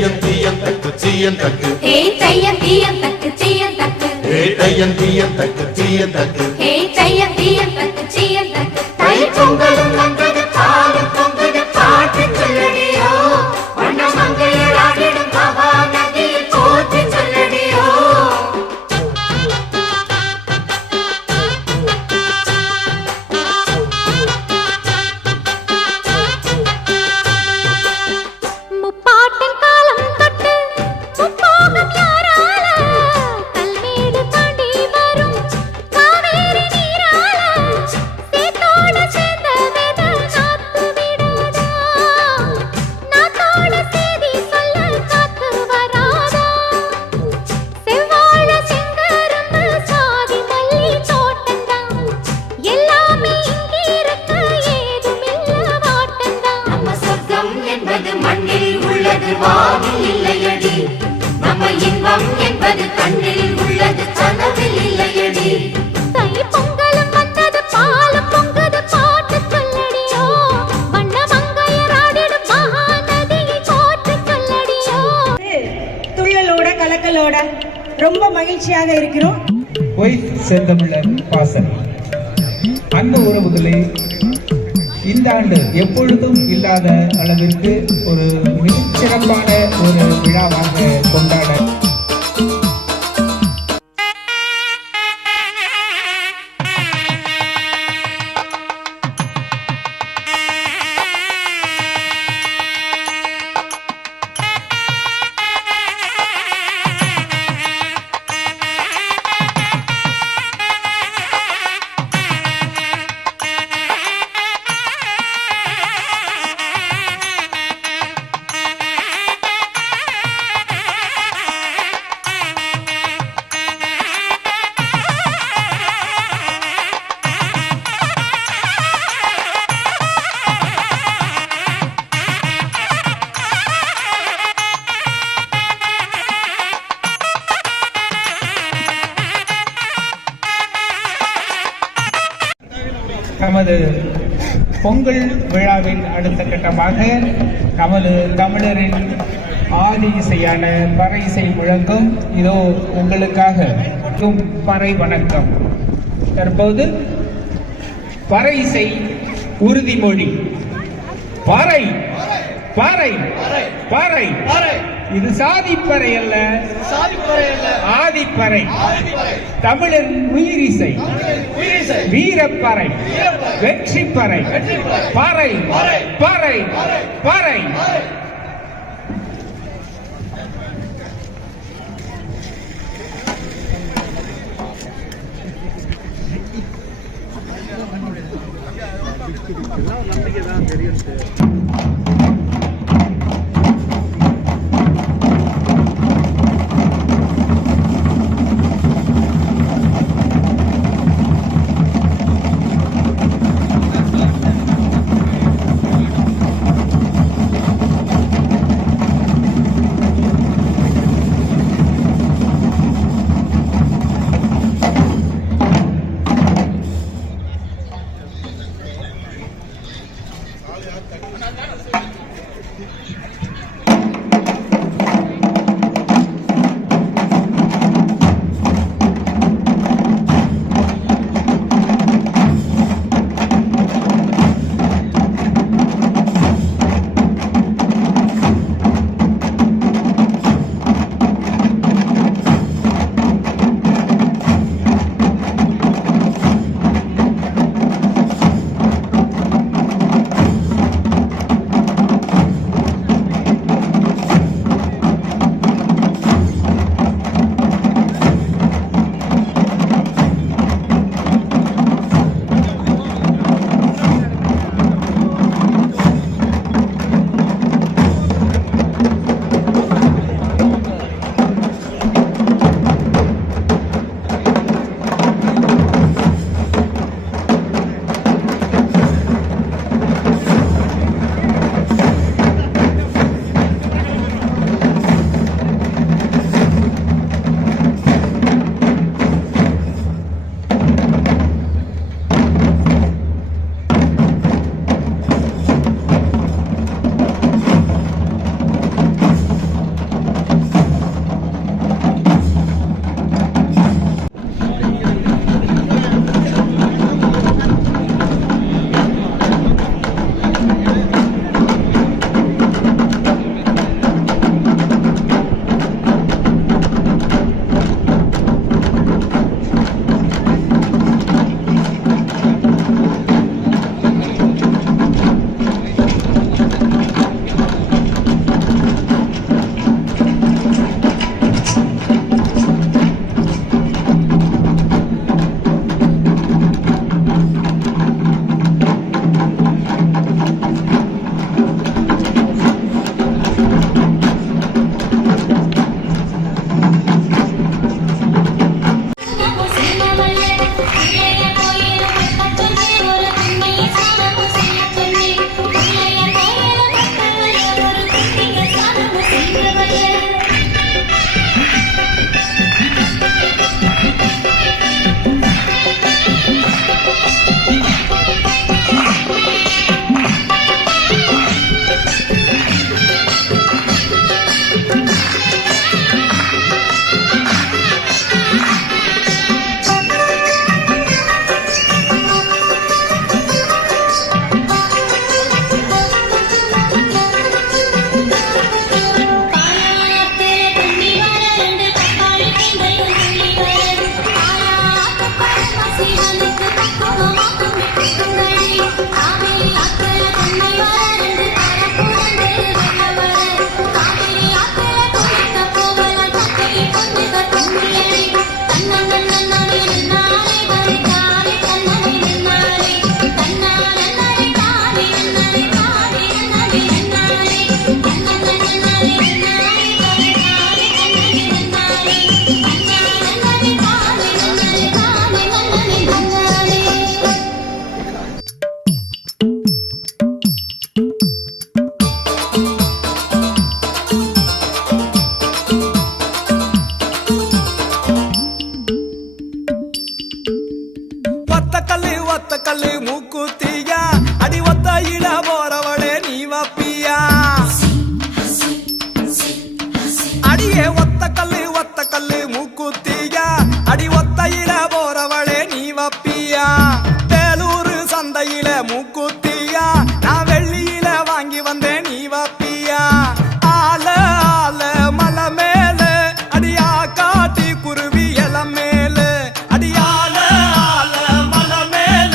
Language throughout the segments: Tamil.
தையம் தீயம் தக்கு சீயம் தக்கு ஹே தையம் தீயம் தக்கு சீயம் தக்கு ஹே தையம் தீயம் தக்கு சீயம் தக்கு ஹே தையம் தீயம் தக்கு சீயம் தக்கு தை பொங்கலும் வந்தது பாலும் பொங்குது பாட்டு சொல்லடியோ வண்ண மங்கையராடிடும் மகாநதியில் போற்றி சொல்லடியோ முப்பாட்டின் காலம் தொட்டு முப்போகம் யாரால கல்மேடு தாண்டி வரும் காவேரி நீரால சேத்தோடு சேர்ந்த வேத நாத்து விடாதா நாத்தோடு சேதி சொல்ல காத்து வராதா செவ்வாழ செங்கரும்பு சாதி மல்லி தோட்டந்தான் எல்லாமே இங்கிருக்க ஏதுமில்ல வாட்டந்தான் நம்ம சொர்க்கம் என்பது மண்ணில் உள்ளது வானில் இல்லையடி நம்ம இன்பம் என்பது கண்ணில் உள்ளது கனவில் இல்லையடி தை பொங்கலும் வந்தது பாலும் பொங்குது பாட்டு சொல்லடியோ வண்ண மங்கையராடிடும் மகாநதியை போற்றி சொல்லடியோ துள்ளலோட கலக்கலோட ரொம்ப மகிழ்ச்சியாக இருக்கிறோம். பொய் செந்தமிழர் பாசம் அன்பு உறவுகளே, இந்த ஆண்டு எப்பொழுதும் இல்லாத அளவிற்கு ஒரு மிகச்சிறப்பான ஒரு விழாவாக கொண்டாட நமது பொங்கல் விழாவின் அடுத்த கட்டமாக நமது தமிழரின் ஆதி இசையான பறை இசை முழக்கம் இதோ உங்களுக்காக பறை வணக்கம். தற்போது பறை இசை உறுதிமொழி. பறை பறை பறை இது சாதிப்பறை அல்ல, ஆதிப்பறை. தமிழர் உயிரிசை, வீரப்பறை, வெற்றிப்பறை, பறை பறை பறை. அடியே ஒத்த கல்லு மூக்குத்தியா அடி ஒத்தையில போறவளே நீ வப்பியா வேலூர் சந்தையில மூக்குத்தியா நான் வெள்ளியில வாங்கி வந்தேன் நீ வப்பியா ஆல ஆல மலை மேல அடியா காட்டி குருவி இளம் மேல அடியால ஆல மலை மேல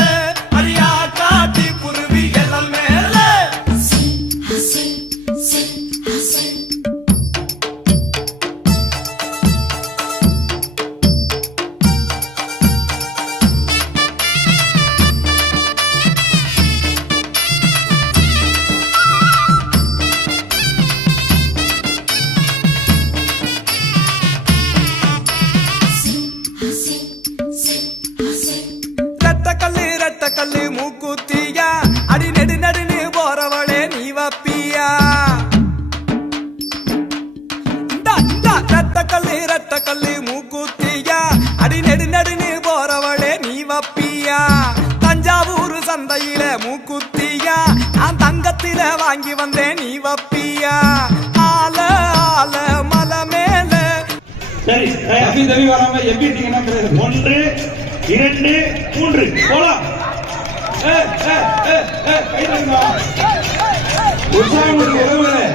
அடியா காட்டி குருவி இளம் மேல ரெட்ட கல்லு மூக்குத்தியா அடி நெடு நடுன்னு போறவளே நீ வப்பியா ரெட்ட கல்லு மூக்குத்தியா அடி நெடு நடுன்னு போறவளே நீ வப்பியா தஞ்சாவூர் சந்தையில மூக்குத்தியா நான் தங்கத்தில வாங்கி வந்தேன் நீ வப்பியா ஆல ஆல மலை மேல சரி தவி வராம எம்பிட்டீங்கன்னா 1 2 3 போலாம் உற்சாகம் உறவுகளே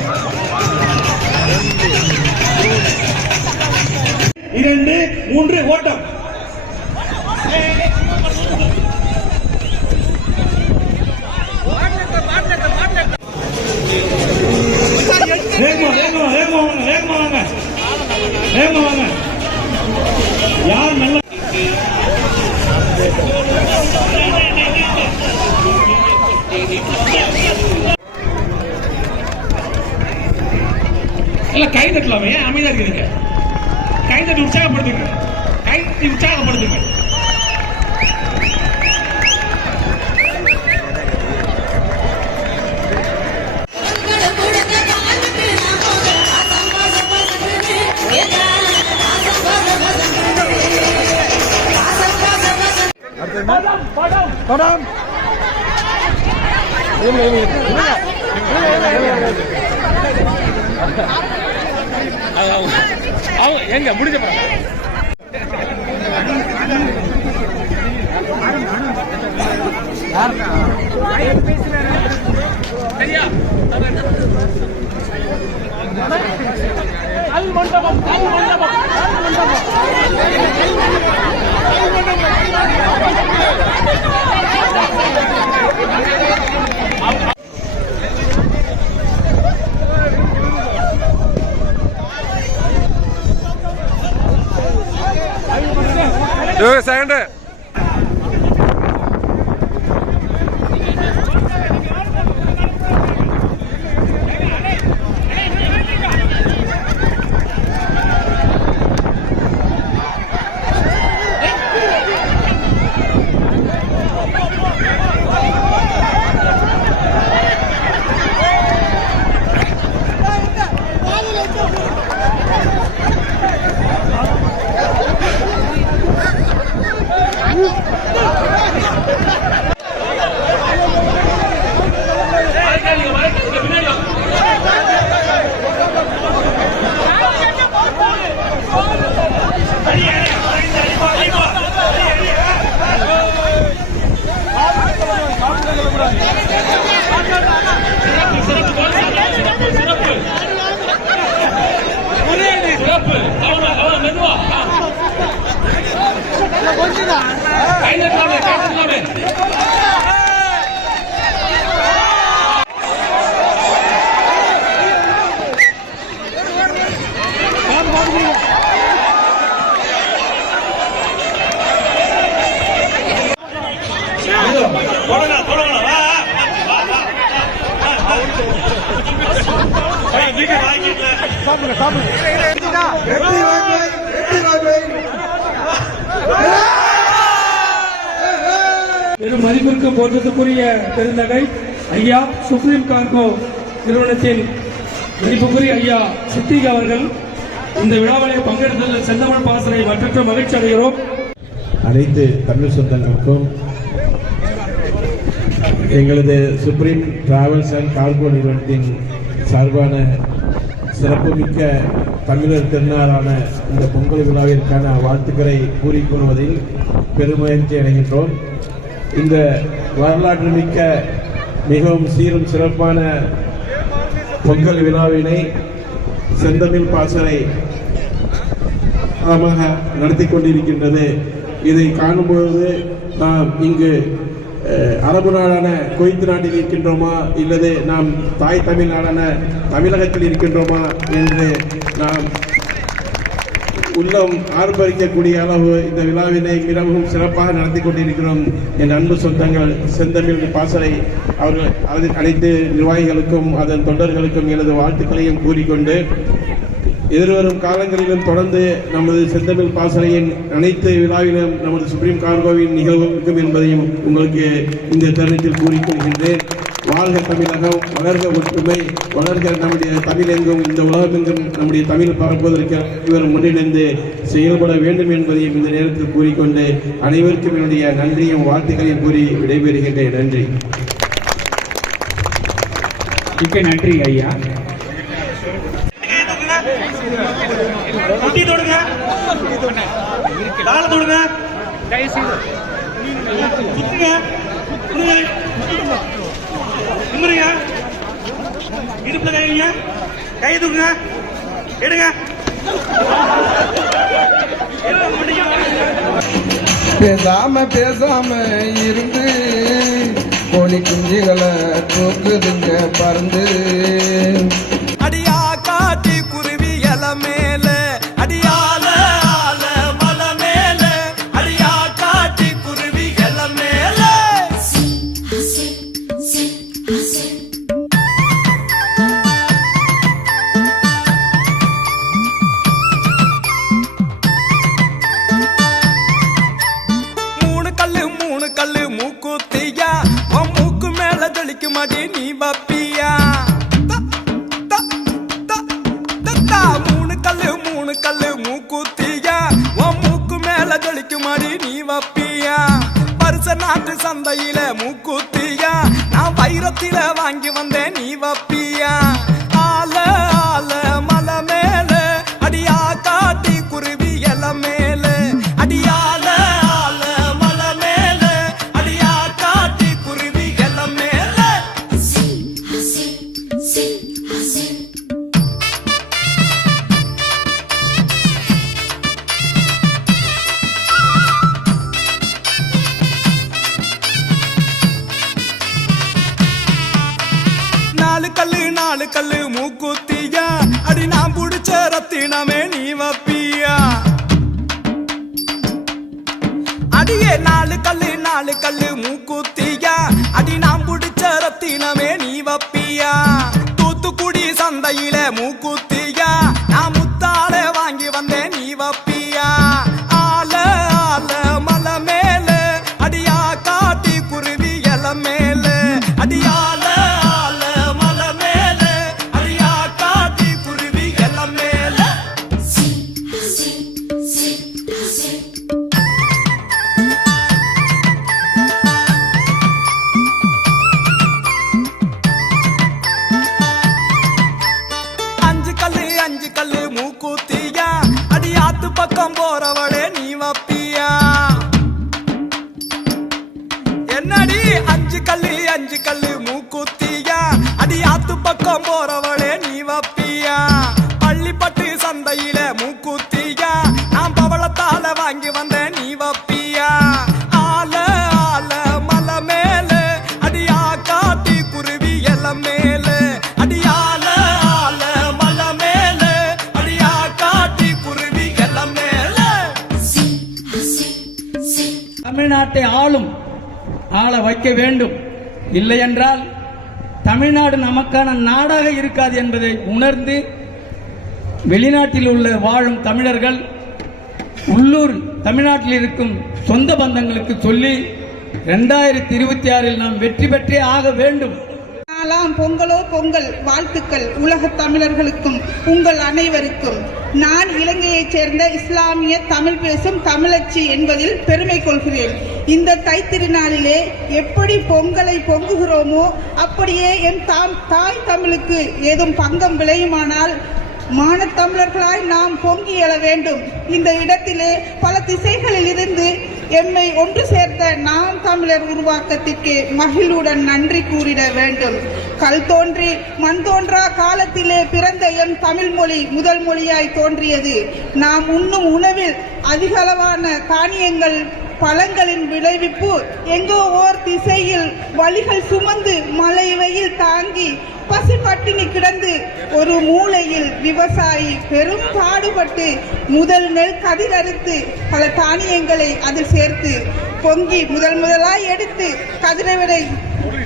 2 3 ஓட்டம் வேகமா வாங்க யார் நல்ல கை தட்டலாமே அமைதியா இருக்கிறீங்க கை தட்டி உற்சாகப்படுத்துங்க படம் எங்க முடிஞ்ச சரியா மண்டபம் സെക്കൻഡ് பெரும் மதிப்பிற்கும் போற்றத்துக்குரிய பெருந்தகை ஐயா சுப்ரீம் கார்கோ நிறுவனத்தின் மதிப்புக்குரிய ஐயா சித்திக் அவர்கள் இந்த விழாவிலே பங்கெடுத்ததில் செந்தமிழ் பாசறை மற்றற்ற மகிழ்ச்சி அடைகிறோம். அனைத்து தமிழ் சொந்தங்களுக்கும் எங்களது சுப்ரீம் டிராவல்ஸ் அண்ட் கார்கோ நிறுவனத்தின் சார்பான சிறப்புமிக்க தமிழர் திருநாளான இந்த பொங்கல் விழாவிற்கான வாழ்த்துக்களை கூறிக்கொள்வதில் பெருமகிழ்ச்சி அடைகின்றோம். இந்த வரலாற்று மிக்க மிகவும் சீரும் சிறப்பான பொங்கல் விழாவினை செந்தமிழ் பாசறை நடத்தி கொண்டிருக்கின்றது. இதை காணும்பொழுது நாம் இங்கு அரபு நாடான குவைத் நாட்டில் இருக்கின்றோமா இல்லது நாம் தாய் தமிழ் நாடான தமிழகத்தில் இருக்கின்றோமா என்று நாம் உள்ளம் ஆர்ப்பரிக்கக்கூடிய அளவு இந்த விழாவினை மிகவும் சிறப்பாக நடத்தி கொண்டிருக்கிறோம். என் அன்பு சொந்தங்கள் செந்தமிழ் பாசறை அவர்கள் அனைத்து நிர்வாகிகளுக்கும் அதன் தொண்டர்களுக்கும் எனது வாழ்த்துக்களையும் கூறிக்கொண்டு எதிர்வரும் காலங்களிலும் தொடர்ந்து நமது செந்தமிழ் பாசறையின் அனைத்து விழாவிலும் நமது சுப்ரீம் கார்கோவின் நிகழ்வுக்கும் என்பதையும் உங்களுக்கு இந்த தருணத்தில் கூறிக்கொள்கின்றேன். வாழ்க தமிழகம், வளர்க ஒற்றுமை, வளர்க நம்முடைய தமிழ் எங்கும் இந்த உலகமெங்கும் நம்முடைய தமிழ் பரப்புவதற்கு அனைவரும் முன்னிணைந்து செயல்பட வேண்டும் என்பதையும் இந்த நேரத்தில் கூறிக்கொண்டு அனைவருக்கும் என்னுடைய நன்றியும் வாழ்த்துக்களையும் கூறி விடைபெறுகின்றேன். நன்றி. நன்றி ஐயா. முட்டி தொடுங்க, கால தொடுங்க, சுத்துங்க, நிமிருங்க, இடுப்புல கைங்க, கை தூக்குங்க, எடுங்க. பேசாம இருந்து கோழி குஞ்சுகளை தூக்குதுங்க பறந்து. அடியா காட்டி குருவி இல மேல, அடியால ஆல மல மேல, அடியா காட்டி குருவி இல மேல. மூணு கல்லு மூக்குத்தியா, உன் மூக்கு மேல ஜொலிக்கு மாடி நீ பப்பியா. மூணு கல்லு மூக்குத்தியா, உன் மூக்கு மேல ஜொலிக்கு மாடி நீ வப்பியா. பரிச நாட்டு சந்தையில மூக்குத்தியா, நான் வைரத்தில வாங்கி வந்தேன் நீ வப்பியா. ஆல ஆல மல மேல, அடியா காட்டி குருவி இல மேல, அடியால ஆல மல மேல, அடியா காட்டி குருவி இல மேல. நாலு கல்லு மூக்குத்தியா, அடி நான் புடிச்ச ரத்தினமே நீ வப்பியா. அடியே நாலு கல்லு மூக்குத்தியா, அடி நான் புடிச்ச ரத்தினமே நீ வப்பியா. தூத்துக்குடி சந்தையில மூக்குத்தியா, நான் முத்தால வாங்கி வந்தேன் நீ வப்பியா. ஆல ஆல மல மேல, அடியா காட்டி குருவி இல மேல, அடியால அஞ்சு கல்லு மூக்குத்தியா, அடி ஆத்து பக்கம் போறவளே நீ வப்பியா. என்னடி அஞ்சு கல்லு மூக்குத்தியா, அடி ஆத்து பக்கம் போறவளே நீ வப்பியா. பள்ளிப்பட்டு சந்தையில மூக்குத்தியா, நான் பவளத்தால வாங்கி வந்தேன் நீ வப்பியா. ஆல ஆல மல மேல, அடியா காட்டி குருவி இல மேல, அடியால ஆல மல மேல, அடியா காட்டி குருவி இல மேல. தமிழ்நாட்டை ஆள வைக்க வேண்டும். இல்லை என்றால் தமிழ்நாடு நமக்கான நாடாக இருக்காது என்பதை உணர்ந்து வெளிநாட்டில் உள்ள வாழும் தமிழர்கள் உள்ளூர் தமிழ்நாட்டில் இருக்கும் சொந்த பந்தங்களுக்கு சொல்லி 2026 நாம் வெற்றி பெற்றே ஆக வேண்டும். பொங்கலோ பொங்கல் வாழ்த்துக்கள் உலக தமிழர்களுக்கும் உங்கள் அனைவருக்கும். நான் இலங்கையைச் சேர்ந்த இஸ்லாமிய தமிழ் பேசும் தமிழச்சி என்பதில் பெருமை கொள்கிறேன். இந்த தைத்திருநாளிலே எப்படி பொங்கலை பொங்குகிறோமோ அப்படியே என் தாய் தமிழுக்கு ஏதும் பங்கம் விளையுமானால் மானத்தமிழர்களாய் நாம் பொங்கி எழ வேண்டும். இந்த இடத்திலே பல திசைகளில் இருந்து எம்மை ஒன்று சேர்த்த நாம் தமிழர் உருவாக்கத்திற்கு மகிழ்வுடன் நன்றி கூறிட வேண்டும். கல் தோன்றி மண் தோன்றா காலத்திலே பிறந்த எம் தமிழ் மொழி முதல் மொழியாய் தோன்றியது. நாம் உண்ணும் உணவில் அதிகளவான தானியங்கள் பழங்களின் விளைவிப்பு எங்கோ ஓர் திசையில் வழிகள் சுமந்து மழை வெயில் தாங்கி பசி பட்டினி கிடந்து ஒரு மூலையில் விவசாயி பெரும் பாடுபட்டு முதல் நெல் கதிர் அறுத்து பல தானியங்களை அதில் சேர்த்து பொங்கி முதலாய் எடுத்து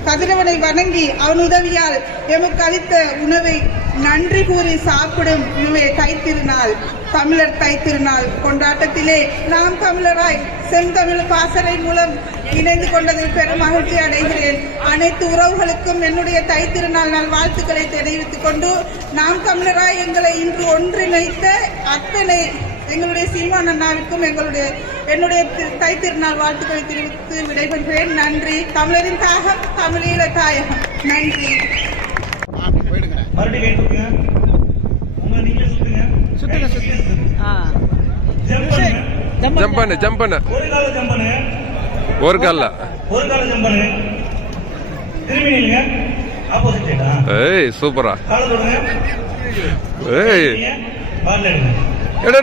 கதிரவனை வணங்கி அவன் உதவியால் எமக்கு அளித்த உணவை நன்றி கூறி சாப்பிடும் இவை தைத்திருநாள். தமிழர் தைத்திருநாள் கொண்டாட்டத்திலே நாம் தமிழராய் செந்தமிழ் பாசறை மூலம் இணைந்து கொண்டதில் பெரும் மகிழ்ச்சி அடைகிறேன். அனைத்து உறவுகளுக்கும் என்னுடைய தைத்திருநாள் நாள் வாழ்த்துக்களை தெரிவித்துக் கொண்டு நாம் தமிழராய் எங்களை இன்று ஒன்றிணைத்த அத்தனை எங்களுடைய சீமான் அண்ணாவிற்கும் என்னுடைய தைத்திருநாள் வாழ்த்துக்களை தெரிவித்து விடைபெறுகிறேன். நன்றி. தமிழரின் தாகம், தமிழீழ தாயகம். நன்றி. ஒரு கால ஏய் சூப்பரா ஏய் இந்த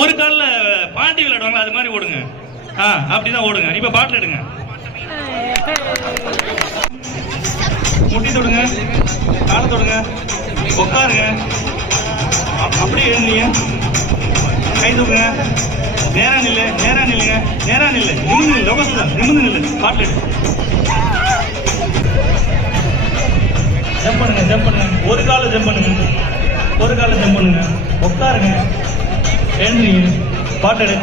ஒரு காலில் பாண்டி விளையாடுவாங்க அது மாதிரி ஓடுங்க. அப்படிதான் ஓடுங்க. இப்ப பாட்டில் எடுங்க, முட்டி தொடுங்க, காலை தொடுங்க, உட்காருங்க, அப்படியே எழுந்தீங்க, கை தூக்குங்க, நேரா நில்லு, நேரா நில்லுங்க, நேரா நில்லு, நிமிந்து நில்லு, நிமிந்து நில்லு, பாட்டில் எடு, ஜம்ப் பண்ணுங்க, ஜம்ப் பண்ணுங்க, ஒரு கால ஜம்ப் பண்ணுங்க, ஒரு கால ஜம்ப் பண்ணுங்க, உட்காருங்க, எழுந்தீங்க, பாட்டு எடு.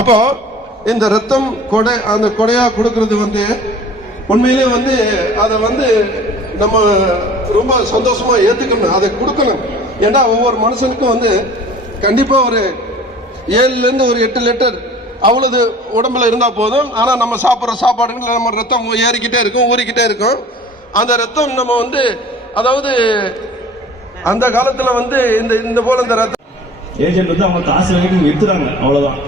அப்போ இந்த ரத்தம் கொடை அந்த கொடையா கொடுக்கறது வந்து உண்மையிலே வந்து அதை வந்து நம்ம ரொம்ப சந்தோஷமா ஏத்துக்கணும், அதை கொடுக்கணும். ஏன்னா ஒவ்வொரு மனுஷனுக்கும் வந்து கண்டிப்பா ஒரு 7லேருந்து ஒரு 8 லிட்டர் அவ்வளவு உடம்புல இருந்தா போதும். ஆனா நம்ம சாப்பிட்ற சாப்பாடுகள் நம்ம ரத்தம் ஏறிக்கிட்டே இருக்கும், ஊறிக்கிட்டே இருக்கும். அந்த ரத்தம் நம்ம வந்து அதாவது அந்த காலத்துல வந்து இந்த போல இந்த ரத்தம் ஏஜென்ட் வந்து அவங்க காசு வாங்கி வித்துறாங்க, அவ்வளவுதான்.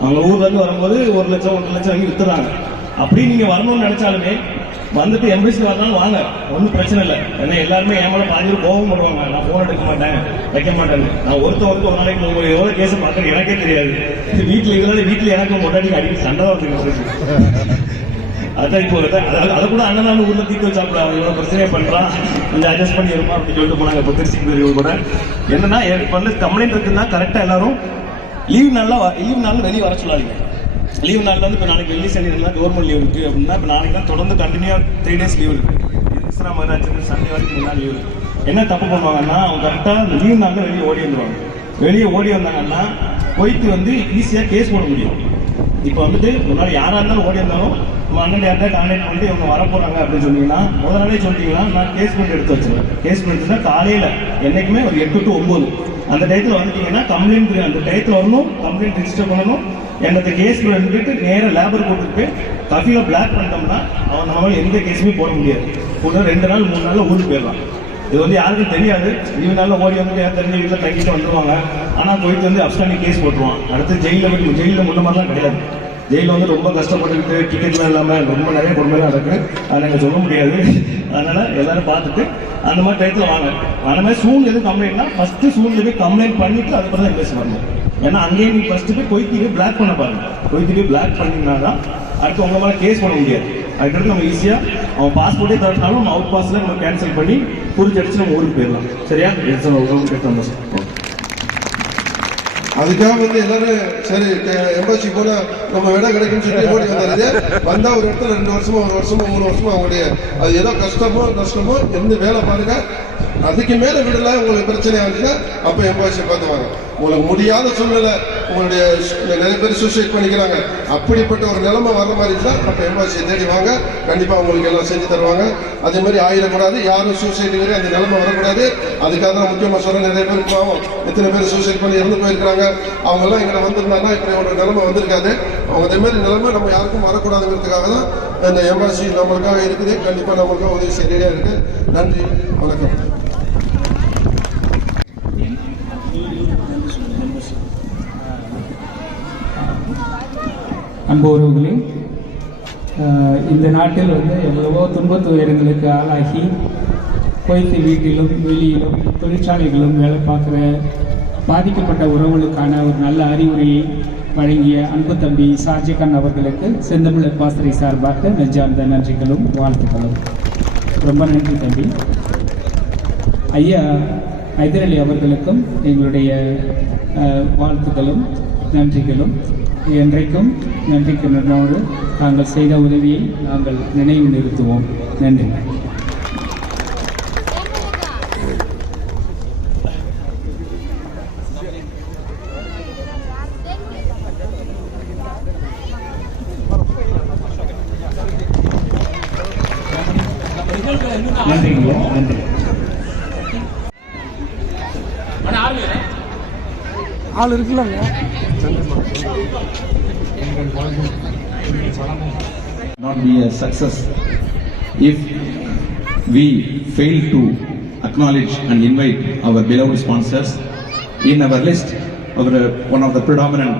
அவங்க ஊர்ல இருந்து வரும்போது 1 லட்சம் 1.5 லட்சம் வாங்கி வித்துறாங்க. அப்படி நீங்க வரணும்னு நினைச்சாலுமே வந்துட்டு எம்பசி வரனாலும் வாங்க, ஒன்றும் பிரச்சனை இல்லை. ஏன்னா எல்லாருமே ஏமால பாதி கோபம் பண்ணுவாங்க, நான் போன் எடுக்க மாட்டேன், வைக்க மாட்டேன்னு. நான் ஒருத்தவருக்கு ஒரு நாளைக்கு உங்களுக்கு எவ்வளவு கேஸ் பார்க்கறது எனக்கே தெரியாது. வீட்டுல எனக்கு மொட்டாடி அடிக்கடி சண்டை வருது. அதான் இப்போ அதை கூட அண்ணன் ஊர்ல தீர்த்து வச்சாப்புல அவன் இவ்வளவு பிரச்சனையை பண்றான், கொஞ்சம் அட்ஜஸ்ட் பண்ணி இருமா அப்படின்னு சொல்லிட்டு போனாங்க. இப்போ திருச்சிக்கு கூட என்னன்னா இப்போ வந்து கம்ப்ளைண்ட் இருக்குன்னா கரெக்டா எல்லாரும் லீவ் நாள்ல வெளியே வர சொல்லாதீங்க. லீவ் நாளில் வந்து இப்போ நாளைக்கு வெள்ளி சனி இருந்தால் கவர்மெண்ட் லீவ் இருக்குது அப்படின்னா இப்போ நாளைக்கு தான் தொடர்ந்து கண்டினியூவாக 3 days லீவ் இருக்குது. எக்ஸ்ட்ரா மதுராட்சி சண்டே வரைக்கும் 3 நாள் லீவ் இருக்குது. என்ன தப்பு பண்ணுவாங்கன்னா அவங்க கரெக்டாக அந்த லீவ் நாளில் வெளியே ஓடி வந்துடுவாங்க. வெளியே ஓடி வந்தாங்கன்னா போயிட்டு வந்து ஈஸியாக கேஸ் போட முடியும். இப்போ வந்துட்டு ஒரு நாள் யாராக இருந்தாலும் ஓடி வந்தாலும் நம்ம அண்ணன் யார்ட்டா கான்டாக்ட் பண்ணிட்டு இவங்க வர போகிறாங்க அப்படின்னு சொன்னீங்கன்னா முதல் நாளே சொல்லிட்டீங்கன்னா நான் கேஸ் பண்ணி எடுத்து வச்சுருவேன். கேஸ் பண்ணி எடுத்துன்னா காலையில் என்றைக்குமே ஒரு 8 to 9 அந்த டயத்தில் வந்துட்டீங்கன்னா கம்ப்ளைண்ட் அந்த டயத்தில் வரணும், கம்ப்ளைண்ட் ரிஜிஸ்டர் பண்ணணும். எங்களுக்கு கேஸ் வந்துட்டு நேராக லேபர் கூப்பிட்டு போய் கஃபீல பிளாக் பண்ணிட்டோம்னா அவன் நம்மளால எந்த கேஸுமே போட முடியாது. ஒரு 2 நாள் 3 நாளில் ஊருக்கு போயிடலாம். இது வந்து யாருக்கும் தெரியாது. இவனால ஓடி வந்துட்டு யார் தெரிஞ்ச வீட்டில் தங்கிட்டு வந்துடுவாங்க. ஆனால் போயிட்டு வந்து அப்ஸ்டாண்டிங் கேஸ் போட்டுருவான். அடுத்து ஜெயிலில் முன்ன மாதிரிலாம் கிடையாது. ஜெயிலில் வந்து ரொம்ப கஷ்டப்பட்டுக்கிட்டு டிக்கெட்லாம் இல்லாமல் ரொம்ப நிறைய கொடுமைலாம் நடக்குது. அதை நாங்கள் சொல்ல முடியாது. அதனால் எல்லாரும் பார்த்துட்டு அந்த மாதிரி டயத்தில் வாங்க. அந்த மாதிரி சூழ்நிலை எதுவும் கம்ப்ளைண்ட்னா ஃபஸ்ட்டு சூழ்நிலை பண்ணிட்டு அதுக்கப்புறம் தான் பேச வரணும். ஏன்னா அங்கேயே நீ ஃபஸ்ட்டு போய் கொய்த்திவே பிளாக் பண்ண பாருங்க. கொய்த்திவே பிளாக் பண்ணிங்கன்னா தான் அடுத்து உங்கள் மேலே கேஸ் பண்ண முடியாது. அதுக்கடுத்து நம்ம ஈஸியாக அவன் பாஸ்போர்ட்டே தரட்டாலும் நம்ம அவுட் பாஸில் நம்ம கேன்சல் பண்ணி புரிஞ்சடிச்சு நம்ம ஊருக்கு போயிடலாம். சரியா? கேட்டோம். அதுக்காக வந்து எல்லாரும் சரி எம்பாசி போல நம்ம விட கிடைக்குன்னு சொல்லி ஓடி வந்தாரு. வந்தா ஒரு இடத்துல 2 வருஷமோ 1 வருஷமோ 3 வருஷமோ அவங்களுடைய அது ஏதோ கஷ்டமோ நஷ்டமோ எந்த வேலை பாருங்க. அதுக்கு மேல விடல உங்களுக்கு பிரச்சனை ஆச்சுன்னா அப்ப எம்பாசியை பார்த்துவாங்க. உங்களுக்கு முடியாத சூழ்நிலை உங்களுடைய நிறைய பேர் சூசைட் பண்ணிக்கிறாங்க. அப்படிப்பட்ட ஒரு நிலைமை வர்ற மாதிரி இருந்தால் அப்போ எம்பாசியை தேடி வாங்க. கண்டிப்பாக உங்களுக்கு எல்லாம் செஞ்சு தருவாங்க. அதே மாதிரி ஆயிடக்கூடாது. யாரும் சூசைடுங்கிற அந்த நிலைமை வரக்கூடாது. அதுக்காக தான் முக்கியமாக சொல்ல நிறைய பேர் பாவம் எத்தனை பேர் சூசைட் பண்ணி இறந்து போயிருக்கிறாங்க. அவங்கெல்லாம் எங்களை வந்திருந்தாங்கன்னா இப்படி ஒரு நிலைமை வந்திருக்காது. அவங்க அதே மாதிரி நிலைமை நம்ம யாருக்கும் வரக்கூடாதுங்கிறதுக்காக தான் இந்த எம்பாசி நம்மளுக்காக இருக்குது. கண்டிப்பாக நம்மளுக்காக உதவி செய்ய இருக்கு. நன்றி, வணக்கம். அன்புறவுகளே, இந்த நாட்டில் எவ்வளவோ துன்பத்து உயரங்களுக்கு ஆளாகி குவைத்து வீட்டிலும் வெளியிலும் தொழிற்சாலைகளும் வேலை பார்க்குற பாதிக்கப்பட்ட உறவுகளுக்கான ஒரு நல்ல அறிவுரையை வழங்கிய அன்பு தம்பி ஷாஜகான் அவர்களுக்கு செந்தமிழர் பாசறை சார்பாக நெஞ்சார்ந்த நன்றிகளும் வாழ்த்துக்களும். ரொம்ப நன்றி தம்பி. ஐயா ஹைதர் அலி அவர்களுக்கும் எங்களுடைய வாழ்த்துக்களும் நன்றிகளும். என்றைக்கும் நன்றிக்கிணரோடு தாங்கள் செய்த உதவியை நாங்கள் நினைவு நிறுத்துவோம். நன்றி. நன்றிங்க, நன்றி. ஆள் இருக்குல்லங்க. Not be a success if we fail to acknowledge and invite our beloved sponsors. In our list, one of the predominant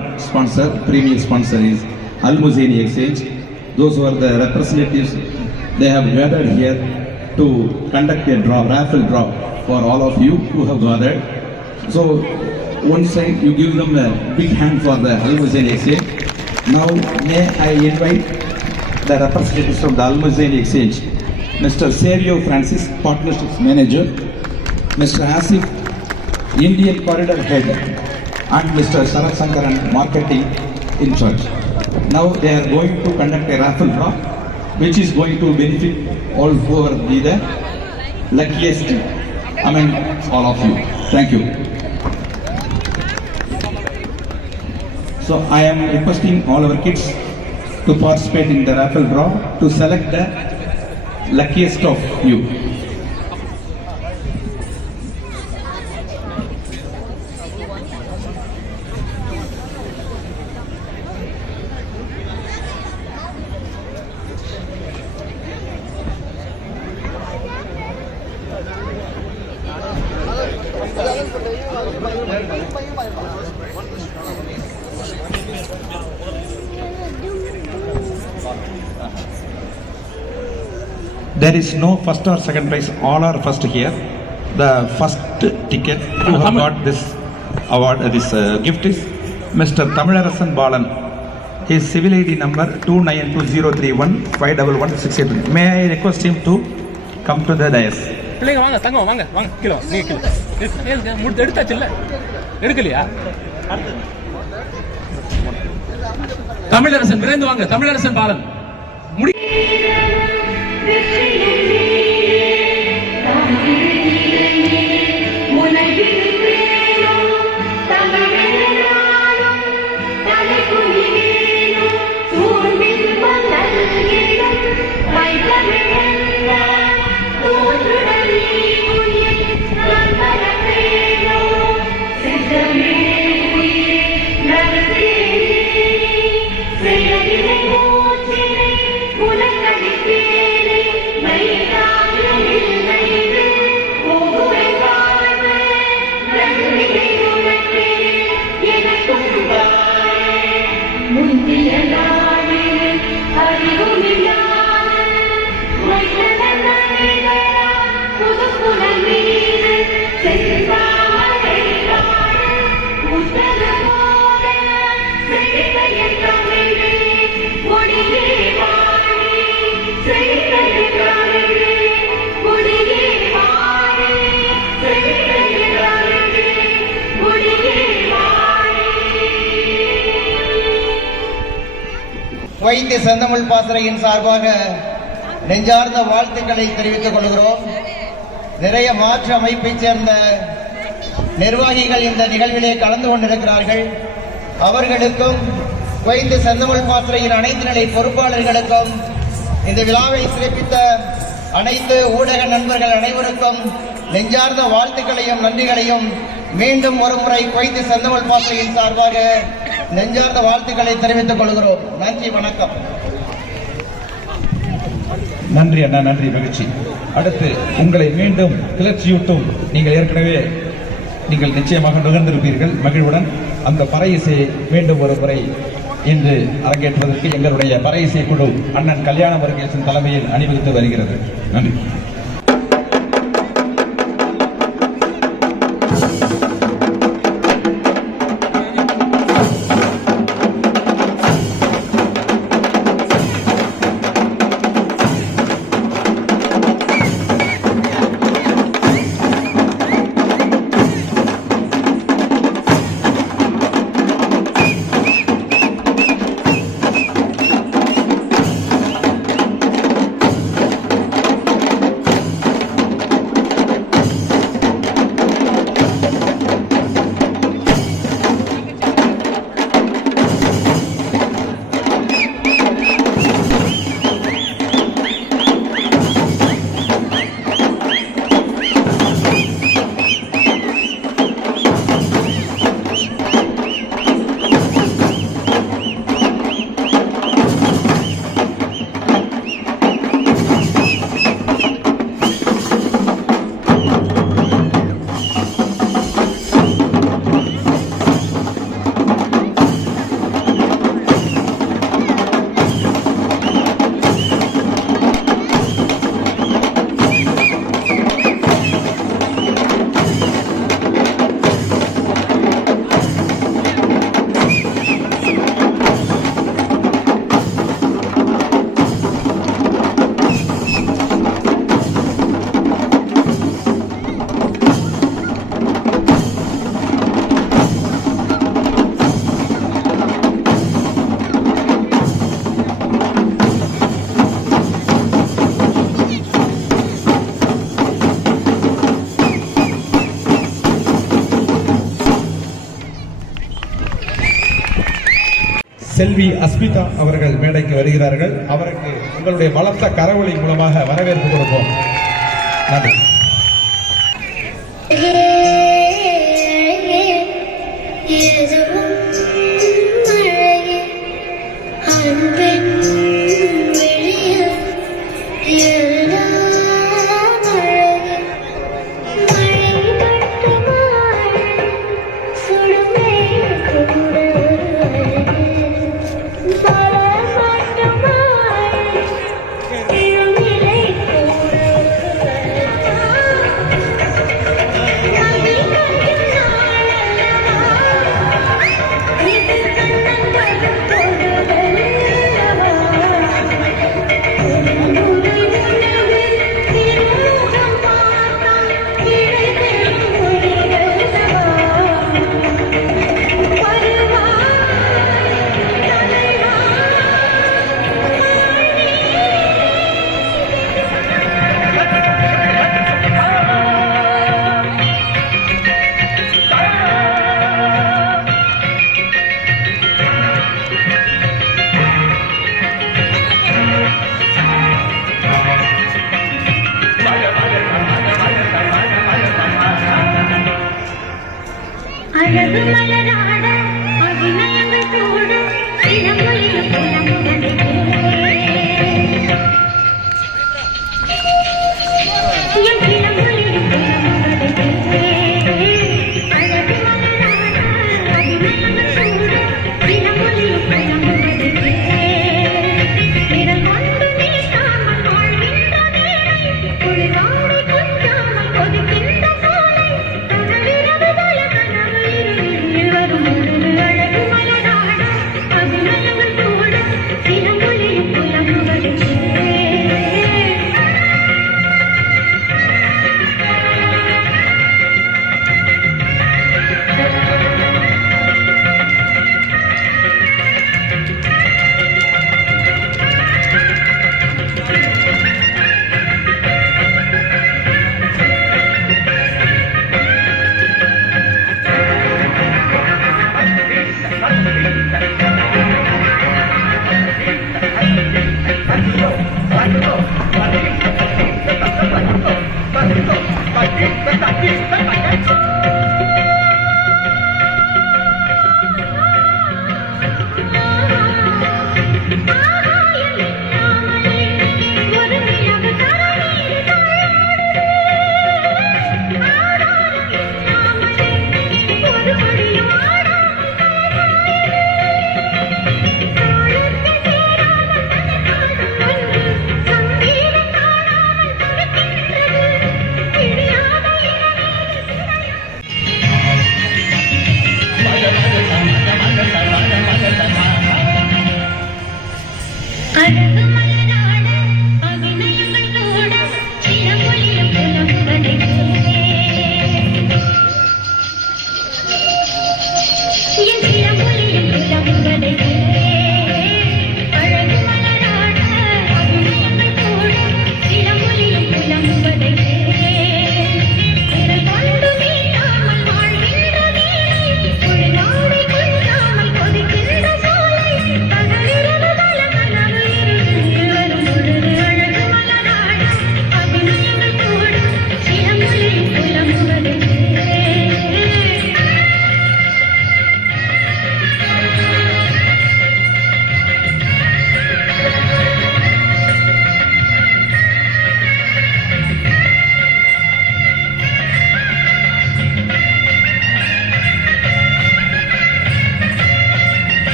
premier sponsor is Al Muzaini Exchange. Those who are the representatives, they have gathered here to conduct a raffle draw for all of you who have gathered. So one side you give them a big hand for the Al Muzaini Exchange. Now may I invite the representatives from the Al Muzaini Exchange, Mr. Sergio Francis, Partnerships Manager, Mr. Asif, Indian Corridor Head, and Mr. Sarat Sankaran, Marketing in charge. Now they are going to conduct a raffle draw, which is going to benefit all who are the luckiest among all of you. Thank you. So I am requesting all our kids to participate in the raffle draw to select the luckiest of you. There is no first or second prize, all are first here. The first ticket who have got this award, this gift is Mr. Tamilarasan Balan. His civil ID number 292031511683. May I request him to come to the dais? பிள்ளைங்க வாங்க, தங்கம் வாங்க, வாங்க கிலோ, நீங்க கிலோ முடித்து எடுத்தாச்சு இல்ல, எடுக்கலையா? தமிழரசன் விரைந்து வாங்க, தமிழரசன் பாலன் முடி. வைத்திய செந்தமிழ் பாசறையின் சார்பாக நெஞ்சார்ந்த வாழ்த்துக்களை தெரிவித்துக் கொள்கிறோம். நிறைய மாற்று அமைப்பைச் சேர்ந்த நிர்வாகிகள் இந்த நிகழ்விலே கலந்து கொண்டிருக்கிறார்கள். அவர்களுக்கும் வைத்திய செந்தமிழ் பாசறையின் அனைத்து நிலை பொறுப்பாளர்களுக்கும் இந்த விழாவை சிறப்பித்த அனைத்து ஊடக நண்பர்கள் அனைவருக்கும் நெஞ்சார்ந்த வாழ்த்துக்களையும் நன்றிகளையும் மீண்டும் ஒருமுறை வைத்திய செந்தமிழ் பாசறையின் சார்பாக நெஞ்சார்ந்த வாழ்த்துக்களை தெரிவித்துக் கொள்கிறோம். நன்றி, வணக்கம். நன்றி அண்ணா, நன்றி, மகிழ்ச்சி. அடுத்து உங்களை மீண்டும் கிளர்ச்சியூட்டும், நீங்கள் நிச்சயமாக நுகர்ந்திருப்பீர்கள் மகிழ்வுடன் அந்த பறை இசையை மீண்டும் ஒரு முறை இன்று அரங்கேற்றுவதற்கு எங்களுடைய பறை இசை குழு அண்ணன் கல்யாண முருகேசன் தலைமையில் அணிவகுத்து வருகிறது. நன்றி. செல்வி அஸ்மிதா அவர்கள் மேடைக்கு வருகிறார்கள். அவருக்கு உங்களுடைய பலத்த கரவொலி மூலமாக வரவேற்பு கொடுப்போம். நன்றி.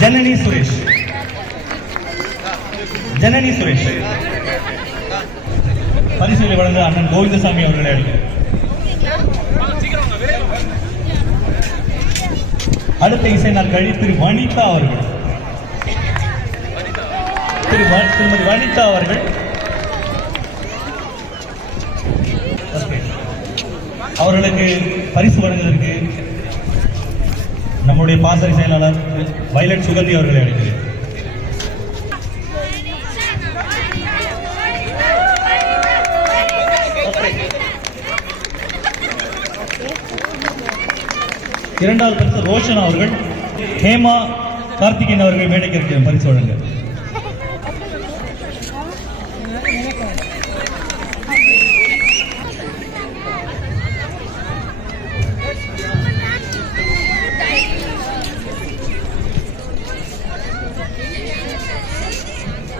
ஜனனி சுரேஷ். ஜனனி சுரேஷ் பரிசுகளை வழங்க அண்ணன் கோவிந்தசாமி அவர்களை அழைக்கிறேன். அடுத்த இசை நாள் கழித்து திரு வனிதா அவர்கள், திருமதி வனிதா அவர்கள் அவர்களுக்கு பரிசு வழங்குவதற்கு நம்முடைய பாசறை செயலாளர் வயலட் சுகந்தி அவர்களை அழைக்கிறேன். இரண்டாவது பரிசு ரோஷன் அவர்கள், ஹேமா கார்த்திகேயன் அவர்கள் மேடைக்கு இருக்கிற பரிசு வழங்க.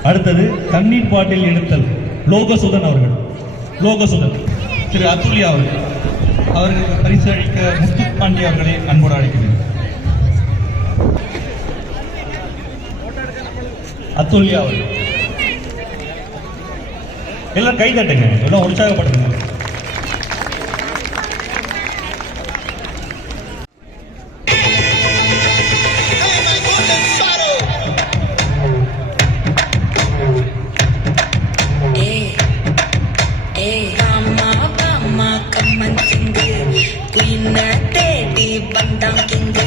அடுத்தது தண்ணீர் பாட்டில் எடுத்தல் லோகசுதன் அவர்கள். லோகசுதன் திரு அத்துல்யா அவர்கள், அவர்களுக்கு பரிசு அளிக்க முத்து பாண்டி அவர்களை அன்போடு அழைக்கிறேன். அத்துல்யா அவர்கள் எல்லாம் கை தட்டுங்க, எல்லாம் உற்சாகப்படுத்துங்க. தேடி வந்தான் கிங்கு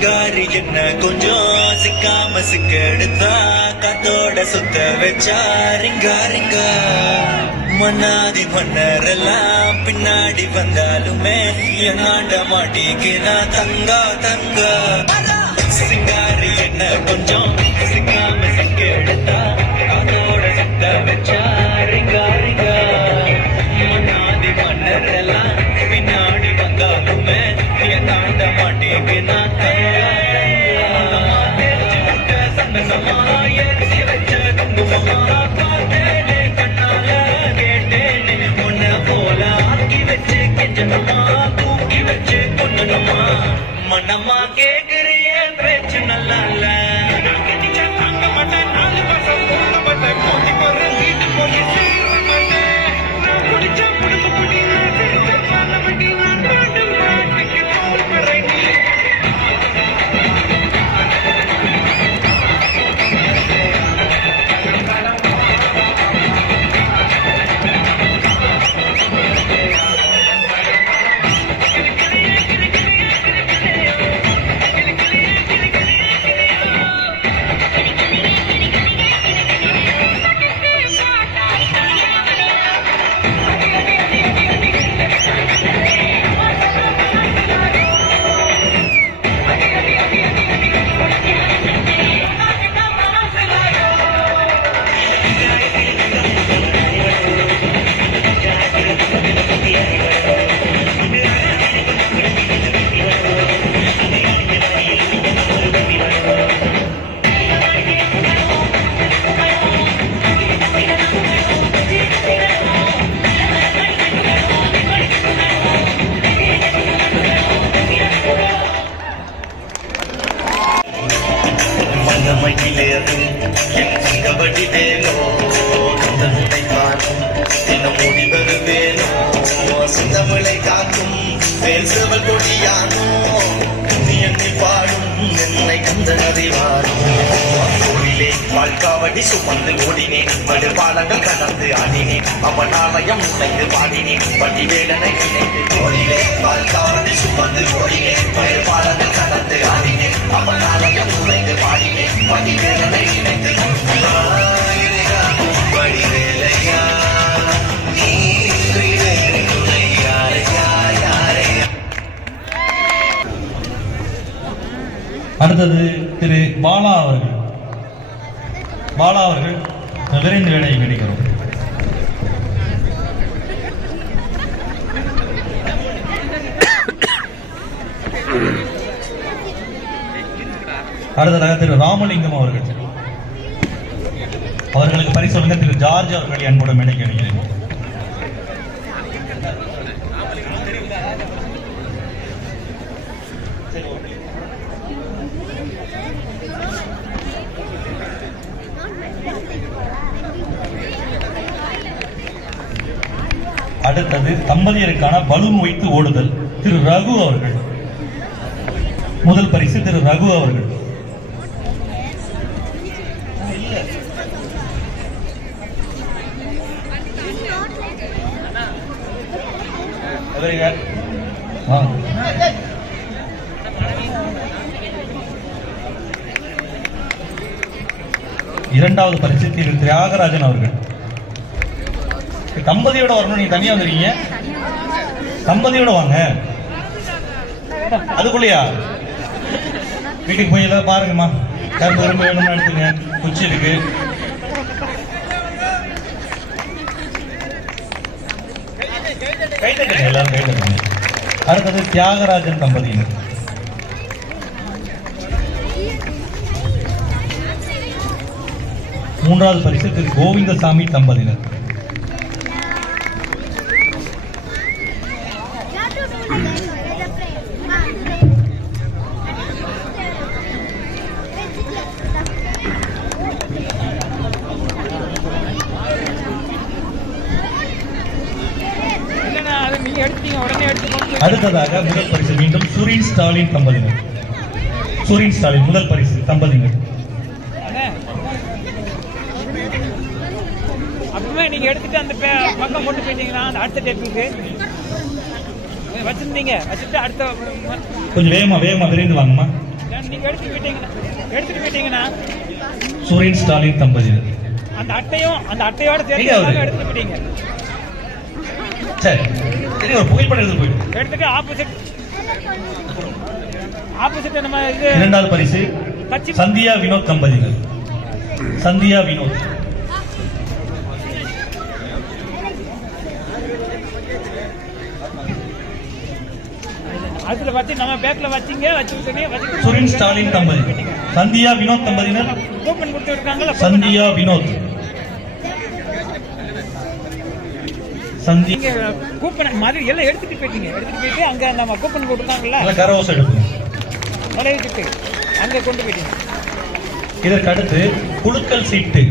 சிங்காரி என்ன கொஞ்சம் சிக்காம சிக்கெடுத்தா காத்தோட சுத்த வச்சா ரிங்கா ரிங்கா மன்னாதி மன்னரெல்லாம் பின்னாடி வந்தாலுமே என்னாண்ட மாட்டிக்கினா தங்கா தங்கா சிங்காரி என்ன கொஞ்சம் சிக்காம சிக்கெடுத்தா காத்தோட சுத்த வச்சா ரிங்கா ரிங்கா மன்னாதி மன்னரெல்லாம் பின்னாடி வந்தாலுமே என்னாண்ட மாட்டிக்கினா தங்கா சந்தனமா ஏற்றி வச்ச குங்குமமா பார்த்தேனே கண்ணால கேட்டேனே உன்னை போல ஆக்கி வச்சு கெஞ்சனமா தூக்கி வச்சு கொண்டனமா மனமா கேக்குறிய பேச்சு நல்லா இல்ல தாங்க மாட்டேன் 4 மாசம் போக மாட்டேன் போட்டி போற வீட்டு போய் சேர மாட்டேன் நான் குடிச்ச குடும்ப குடி நான் வண்டி நான் பாட்டும் பாட்டுக்கு தோல் பறேன் மனமகிலேறும் என் சிங்கவடி வேலோ கந்தனை காக்கும் என்ன மூடி வருவேனோ சிந்தமிழை காக்கும் பேசவல் கொடியானோ என்னை பாடும் என்னை கந்தன் அறிவாரும் கோயிலே வாழ்காவடி சுமந்து ஓடினேன் மடுபாலங்கள் கடந்து ஆடினேன் அவன் ஆலயம் நுழைந்து பாடினேன் வண்டி வேடனை நினைத்து கோயிலே வாழ்காவடி சுமந்து ஓடினேன் மடுபாலங்கள் கடந்து ஆடினேன் அவன் ஆலயம் நுழைந்து பாடினேன் வண்டி வேடனை நினைத்து வடிவேலையா அடுத்தது திரு பாலா அவர்கள். பாலா அவர்கள் விரைந்து வேலையை கிடைக்கிறோம். அடுத்ததாக திரு ராமலிங்கம் அவர்கள். அவர்களுக்கு பரிசு சொல்லுங்க. திரு ஜார்ஜ் அவர்களை அன்போடு மேடைக்கு அணிகிறேன். அடுத்தது தம்பதியருக்கான பலூன் வைத்து ஓடுதல் திரு ரகு அவர்கள். முதல் பரிசு திரு ரகு அவர்கள். இரண்டாவது பரிசு திரு தியாகராஜன் அவர்கள். தம்பதியோட வரணும். நீங்க தனியா வந்துருக்கீங்க. தம்பதியோட வாங்க. அதுக்குள்ளயா வீட்டுக்கு போய் ஏதாவது பாருங்கம்மா. யாருக்கு விரும்ப வேணும்னு எடுத்துங்க. குச்சி இருக்கு. எல்லாரும் கை தட்டுங்க. அடுத்தது தியாகராஜன் தம்பதியினர். மூன்றாவது பரிசு திரு கோவிந்தசாமி தம்பதியினர். அடுத்ததாக முதல் பரிசு மீண்டும் சூரியன் ஸ்டாலின் தம்பதியினர். சூரியன் ஸ்டாலின் முதல் பரிசு தம்பதியினர். அப்பவே நீங்க எடுத்துட்டு அந்த பக்கம் போட்டு போயிட்டீங்களா அந்த அடுத்த டேப்புக்கு வச்சிருந்தீங்க வச்சுட்டு அடுத்த கொஞ்சம் வேகமா விரைந்து வாங்கம்மா. நீங்க எடுத்துட்டு போயிட்டீங்கன்னா சூரியன் ஸ்டாலின் தம்பதியினர் அந்த அட்டையோட சேர்த்து எடுத்துட்டு போயிட்டீங்க. சரி ஒரு புகைப்படம் எடுத்து போயிட்டு எடுத்துட்டு ஆப்போசிட் நம்ம இது 2வது பரிசு சந்தியா வினோத் தம்பதிகள். சந்தியா வினோத் அதுல வச்சு நம்ம பேக்ல வச்சுட்டு சுரின் ஸ்டாலின் தம்பதி. சந்தியா வினோத் தம்பதியினர் கூப்பன் கொடுத்து இருக்காங்கல்ல. சந்தியா வினோத் நீங்க கூப்பன் மாதிரி எல்லாம் எடுத்துட்டு போயிட்டு அங்க நம்ம கூப்பன் கொடுத்தாங்கல்ல கரவோசை எடுப்போம் வளையிட்டு அங்க கொண்டு போயிட்டீங்க. இதற்கு அடுத்து குலுக்கல் சீட்டு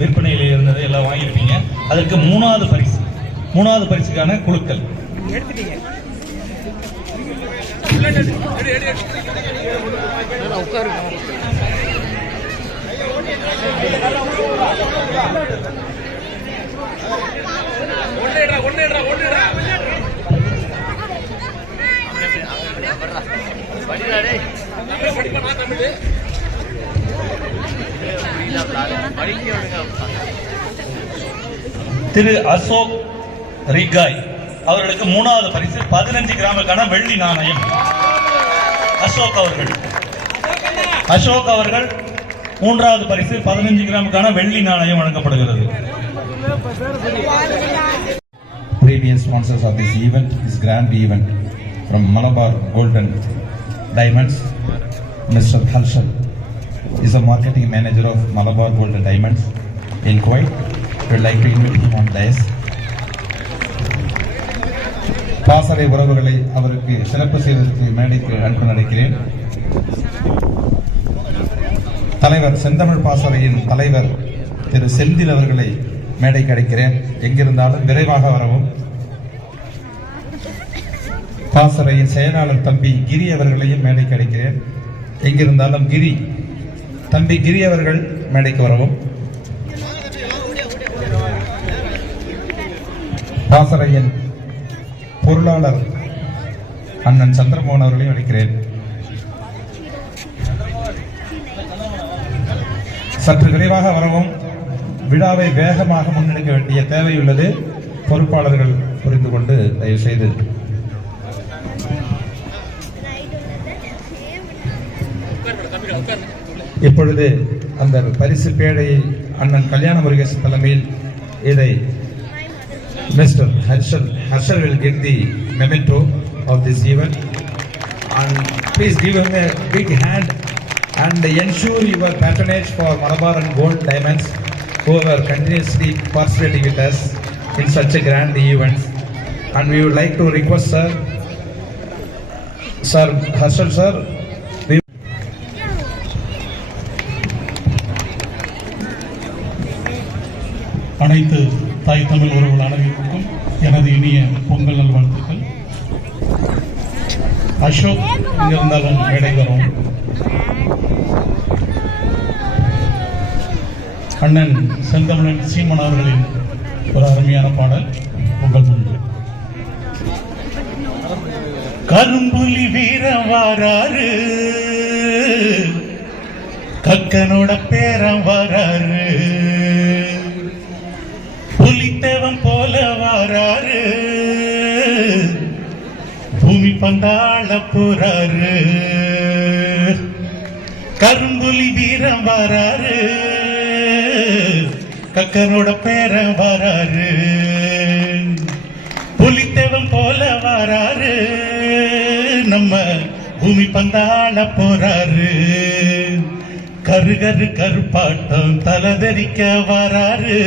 விற்பனையில் இருந்தது எல்லாம் வாங்கியிருப்பீங்க. அதற்கு 3வது பரிசுக்கான குலுக்கல் எடுத்துட்டீங்க. திரு அசோக் ரிகாய் அவர்களுக்கு 3வது பரிசு 15 கிராமுக்கான வெள்ளி நாணயம். அசோக் அவர்கள் 3வது பரிசு 15 கிராமுக்கான வெள்ளி நாணயம் வழங்கப்படுகிறது. Previous sponsors of this event, this grand event from Malabar Gold and Diamonds, Mr. Harshal is a marketing manager of Malabar Gold and Diamonds in Kuwait. We would like to invite him on this. பாசறை உறவுகளை அவருக்கு சிறப்பு செய்வதற்கு மேடைக்கு அனுப்ப நினைக்கிறேன். தலைவர் செந்தமிழ் பாசறையின் தலைவர் திரு செந்தில் அவர்களை மேடைக்கு அழைக்கிறேன். எங்கிருந்தாலும் விரைவாக வரவும். பாசறையின் செயலாளர் தம்பி கிரி அவர்களையும் மேடைக்கு அழைக்கிறேன். எங்கிருந்தாலும் தம்பி கிரி அவர்கள் மேடைக்கு வரவும். பாசறையின் பொருளாளர் அண்ணன் சந்திரமோகன் அவர்களையும் அழைக்கிறேன். சற்று விரைவாக வரவும். விழாவை வேகமாக முன்னெடுக்க வேண்டிய தேவை உள்ளது. பொறுப்பாளர்கள் புரிந்து கொண்டு தயவு செய்து இப்பொழுது அந்த பரிசு பேழையை அண்ணன் கல்யாண முருகேசன் தலைமையில் இதை Mr. Harshal will get the memento of this event, and please give him a big hand and ensure your patronage for Malabar and Gold Diamonds, who are continuously participating with us in such a grand event. And we would like to request Sir Harshal sir. அனைத்து தாய் தமிழ் உறவுகள் அனைவருக்கும் எனது இனிய பொங்கல் நல்வாழ்த்துக்கள். அசோக் இங்க இருந்தாலும் மேடை வரும். அண்ணன் செந்தமிழன் சீமன் அவர்களின் ஒரு அருமையான பாடல் பொங்கல் பொங்கல். கரும்புலி வீரம் வாராரு, கக்கனோட பேரம் வாராரு, புலித்தேவன் போல வாராரு, பூமி பந்தாள போறாரு. கரும்புலி வீரம் வாராரு, கக்கனோட பேரம் வாராரு, புலித்தேவன் போல வாராரு, நம்ம பூமி பந்தாள போறாரு. கருகரு கருப்பாட்டம் தலதரிக்க வாராரு,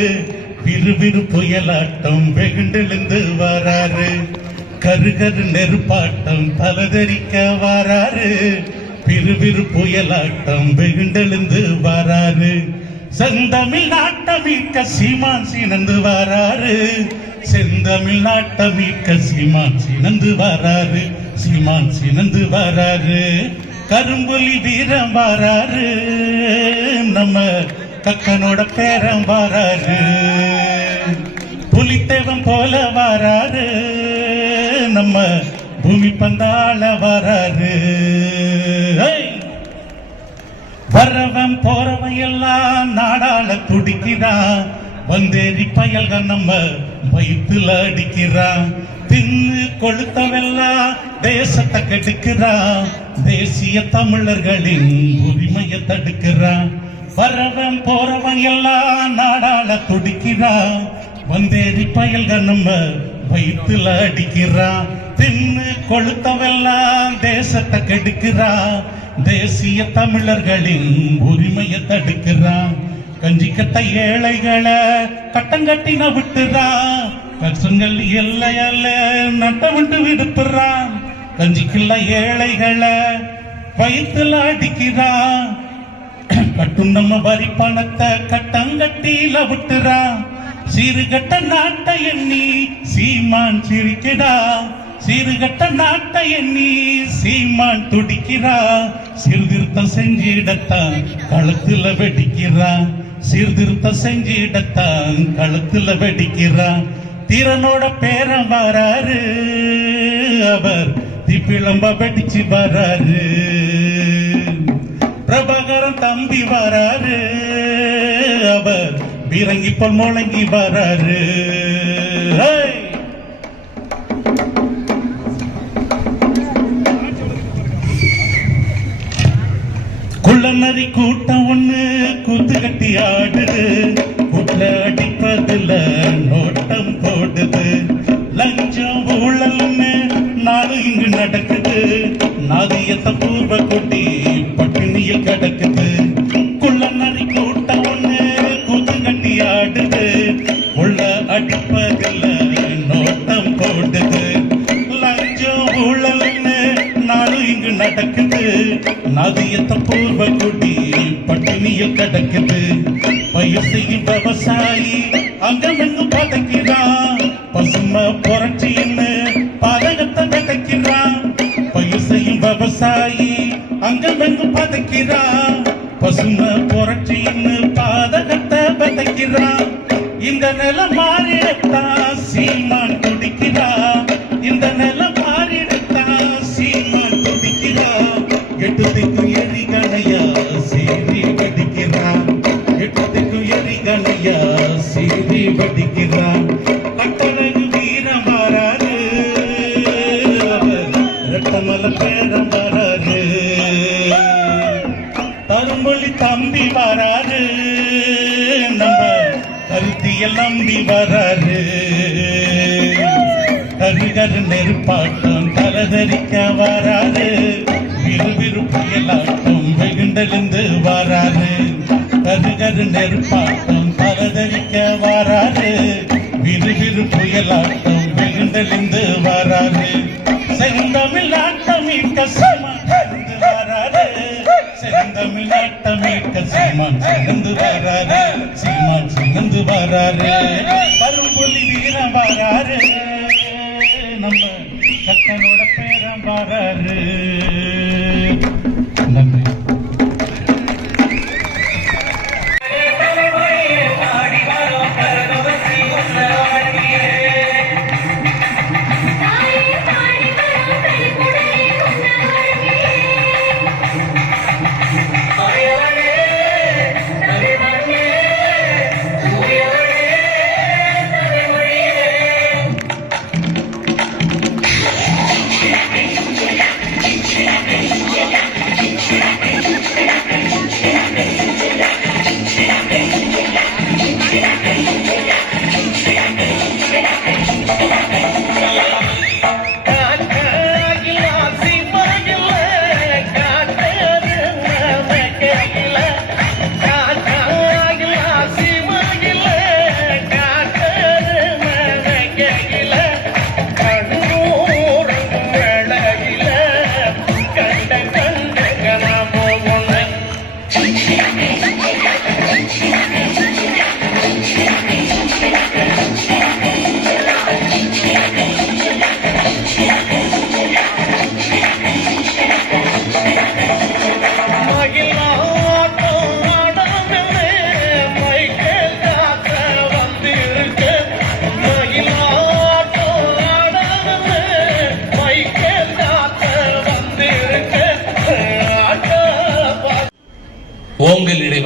விறுவிறு புயலாட்டம் வெகுண்டெழுந்து வாராரு. கருகரு நெருப்பாட்டம் தலதரிக்க வாராரு, விறுவிறு புயலாட்டம் வெகுண்டெழுந்து வாராரு. செந்தமிழ் நாட்டமீட்க சீமான் சீனந்து வாராரு, செந்தமிழ் நாட்டமீட்க சீமான் சீனந்து வாராரு, சீமான் சீனந்து வாராரு. கரும்புலி வீரம் வாராரு, நம்ம கக்கனோட பேரம் வாராரு, புலித்தேவன் போல வாராரு, நம்ம பூமி பந்தாள வராரு. வரவன் போறவன் எல்லாம் நாடாள துடிக்கிறான். வந்தேறி பயல்கள் நம்ம வயிற்றுல அடிக்கிறான். தின்னு கொளுத்தவெல்லாம் தேசத்தை கெடுக்கிறான். தேசிய தமிழர்களின் உரிமையை தடுக்கிறான். வரவன் போறவன் எல்லாம் நாடாள துடிக்கிறான். வந்தேறி பயல்கள் நம்ம வயிற்றுல அடிக்கிறான். தின்னு கொளுத்தவெல்லாம் தேசத்தை கெடுக்கிறான். தேசிய தமிழர்களின் உரிமையை தடுக்கிறான். கஞ்சி கட்ட ஏழைகளை கட்டங்கட்டின விட்டுறான். கஷ்டங்கள் எல்லையல்ல நட்டவிட்டு விடுப்புறான். கஞ்சிக்குள்ள ஏழைகளை வயிற்றுல அடிக்கிறான். கட்டும் நம்ம வரி பணத்தை கட்டங்கட்டில விட்டுறான். சீருகட்ட நாட்டை எண்ணி சீமான் சிரிக்கிறா. சீருகட்ட நாட்டை எண்ணி சீமான் துடிக்கிறா. சீர்திருத்தம் செஞ்சிடத்தான் கழுத்துல வெடிக்கிறான். சீர்திருத்தம் செஞ்சிடத்தான் கழுத்துல வெடிக்கிறான். தீரனோட பேரன் வராரு. அவர் தீப்பிழம்ப வெடிச்சு வராரு. பிரபாகரன் தம்பி வராரு. அவர் பீரங்கி போல் முழங்கி வராரு. குள்ளநரி கூட்டம் ஒண்ணு கூத்து கட்டி ஆடுது. கூட்டுல அடிப்பதுல நோட்டம் போடுது. லஞ்சம் ஊழல்னு நாடு இங்கு நடக்குது. நாதியத்தை பூர்வ கொட்டி பட்டினியில் கிடக்குது. குள்ளநரி கூட்டம் ஒண்ணு கூத்து கட்டி ஆடுது. உள்ள அடிப்பதில் நோட்டம் போடுது. லஞ்சம் ஊழல்னு நாடு இங்கு நடக்குது. நாதியத்தை பூர்வ கொட்டி பட்டினியில் கிடக்குது. பயிர் செய்யும் விவசாயி அங்கமெங்கு பதைக்கிறான். பசுமை புரட்சின்னு பாதகத்தை விதைக்கிறான். பயிர் செய்யும் விவசாயி அங்கமெங்கு பதைக்கிறான். பசுமை புரட்சின்னு பாதகத்தை விதைக்கிறான். இந்த நிலம் மாறிடத்தான் சீமான் துடிக்கிறான். இந்த நிலம் மாறிடத்தான் சீமான் துடிக்கிறான். எட்டுத்திக்கு எரி கணையா சீறி வெடிக்கிறான். எட்டுத்திக்கு எரி கணையா சீறி வெடிக்கிறான். கட்டழகு வீரம் வராரு. அவர் ரத்தமல பேரம் வராரு. தருமொழி தம்பி வராரு. நம்ம கருத்தியல் நம்பி வராரு. கருகரு நெருப்பாட்டம் தலதரிக்க வராரு. விறுவிறு புயலாட்டம் வெகுண்டெழுந்து வராரு. கருகரு நெருப்பாட்டம் தலதரிக்க வராரு. விறுவிறு புயலாட்டம் வெகுண்டெழுந்து வராரு. செந்தமிழ் நாட்டமீட்க சீமான் சிறந்து வராரு. செந்தமிழ் நாட்டமீட்க சீமான் சிறந்து வராரு. சீமான் சிறந்து வராரு. கரும்புலி வீரம் வராரு. நம்ம கட்டனோட பேரம் வராரு. நன்றி. Yeah.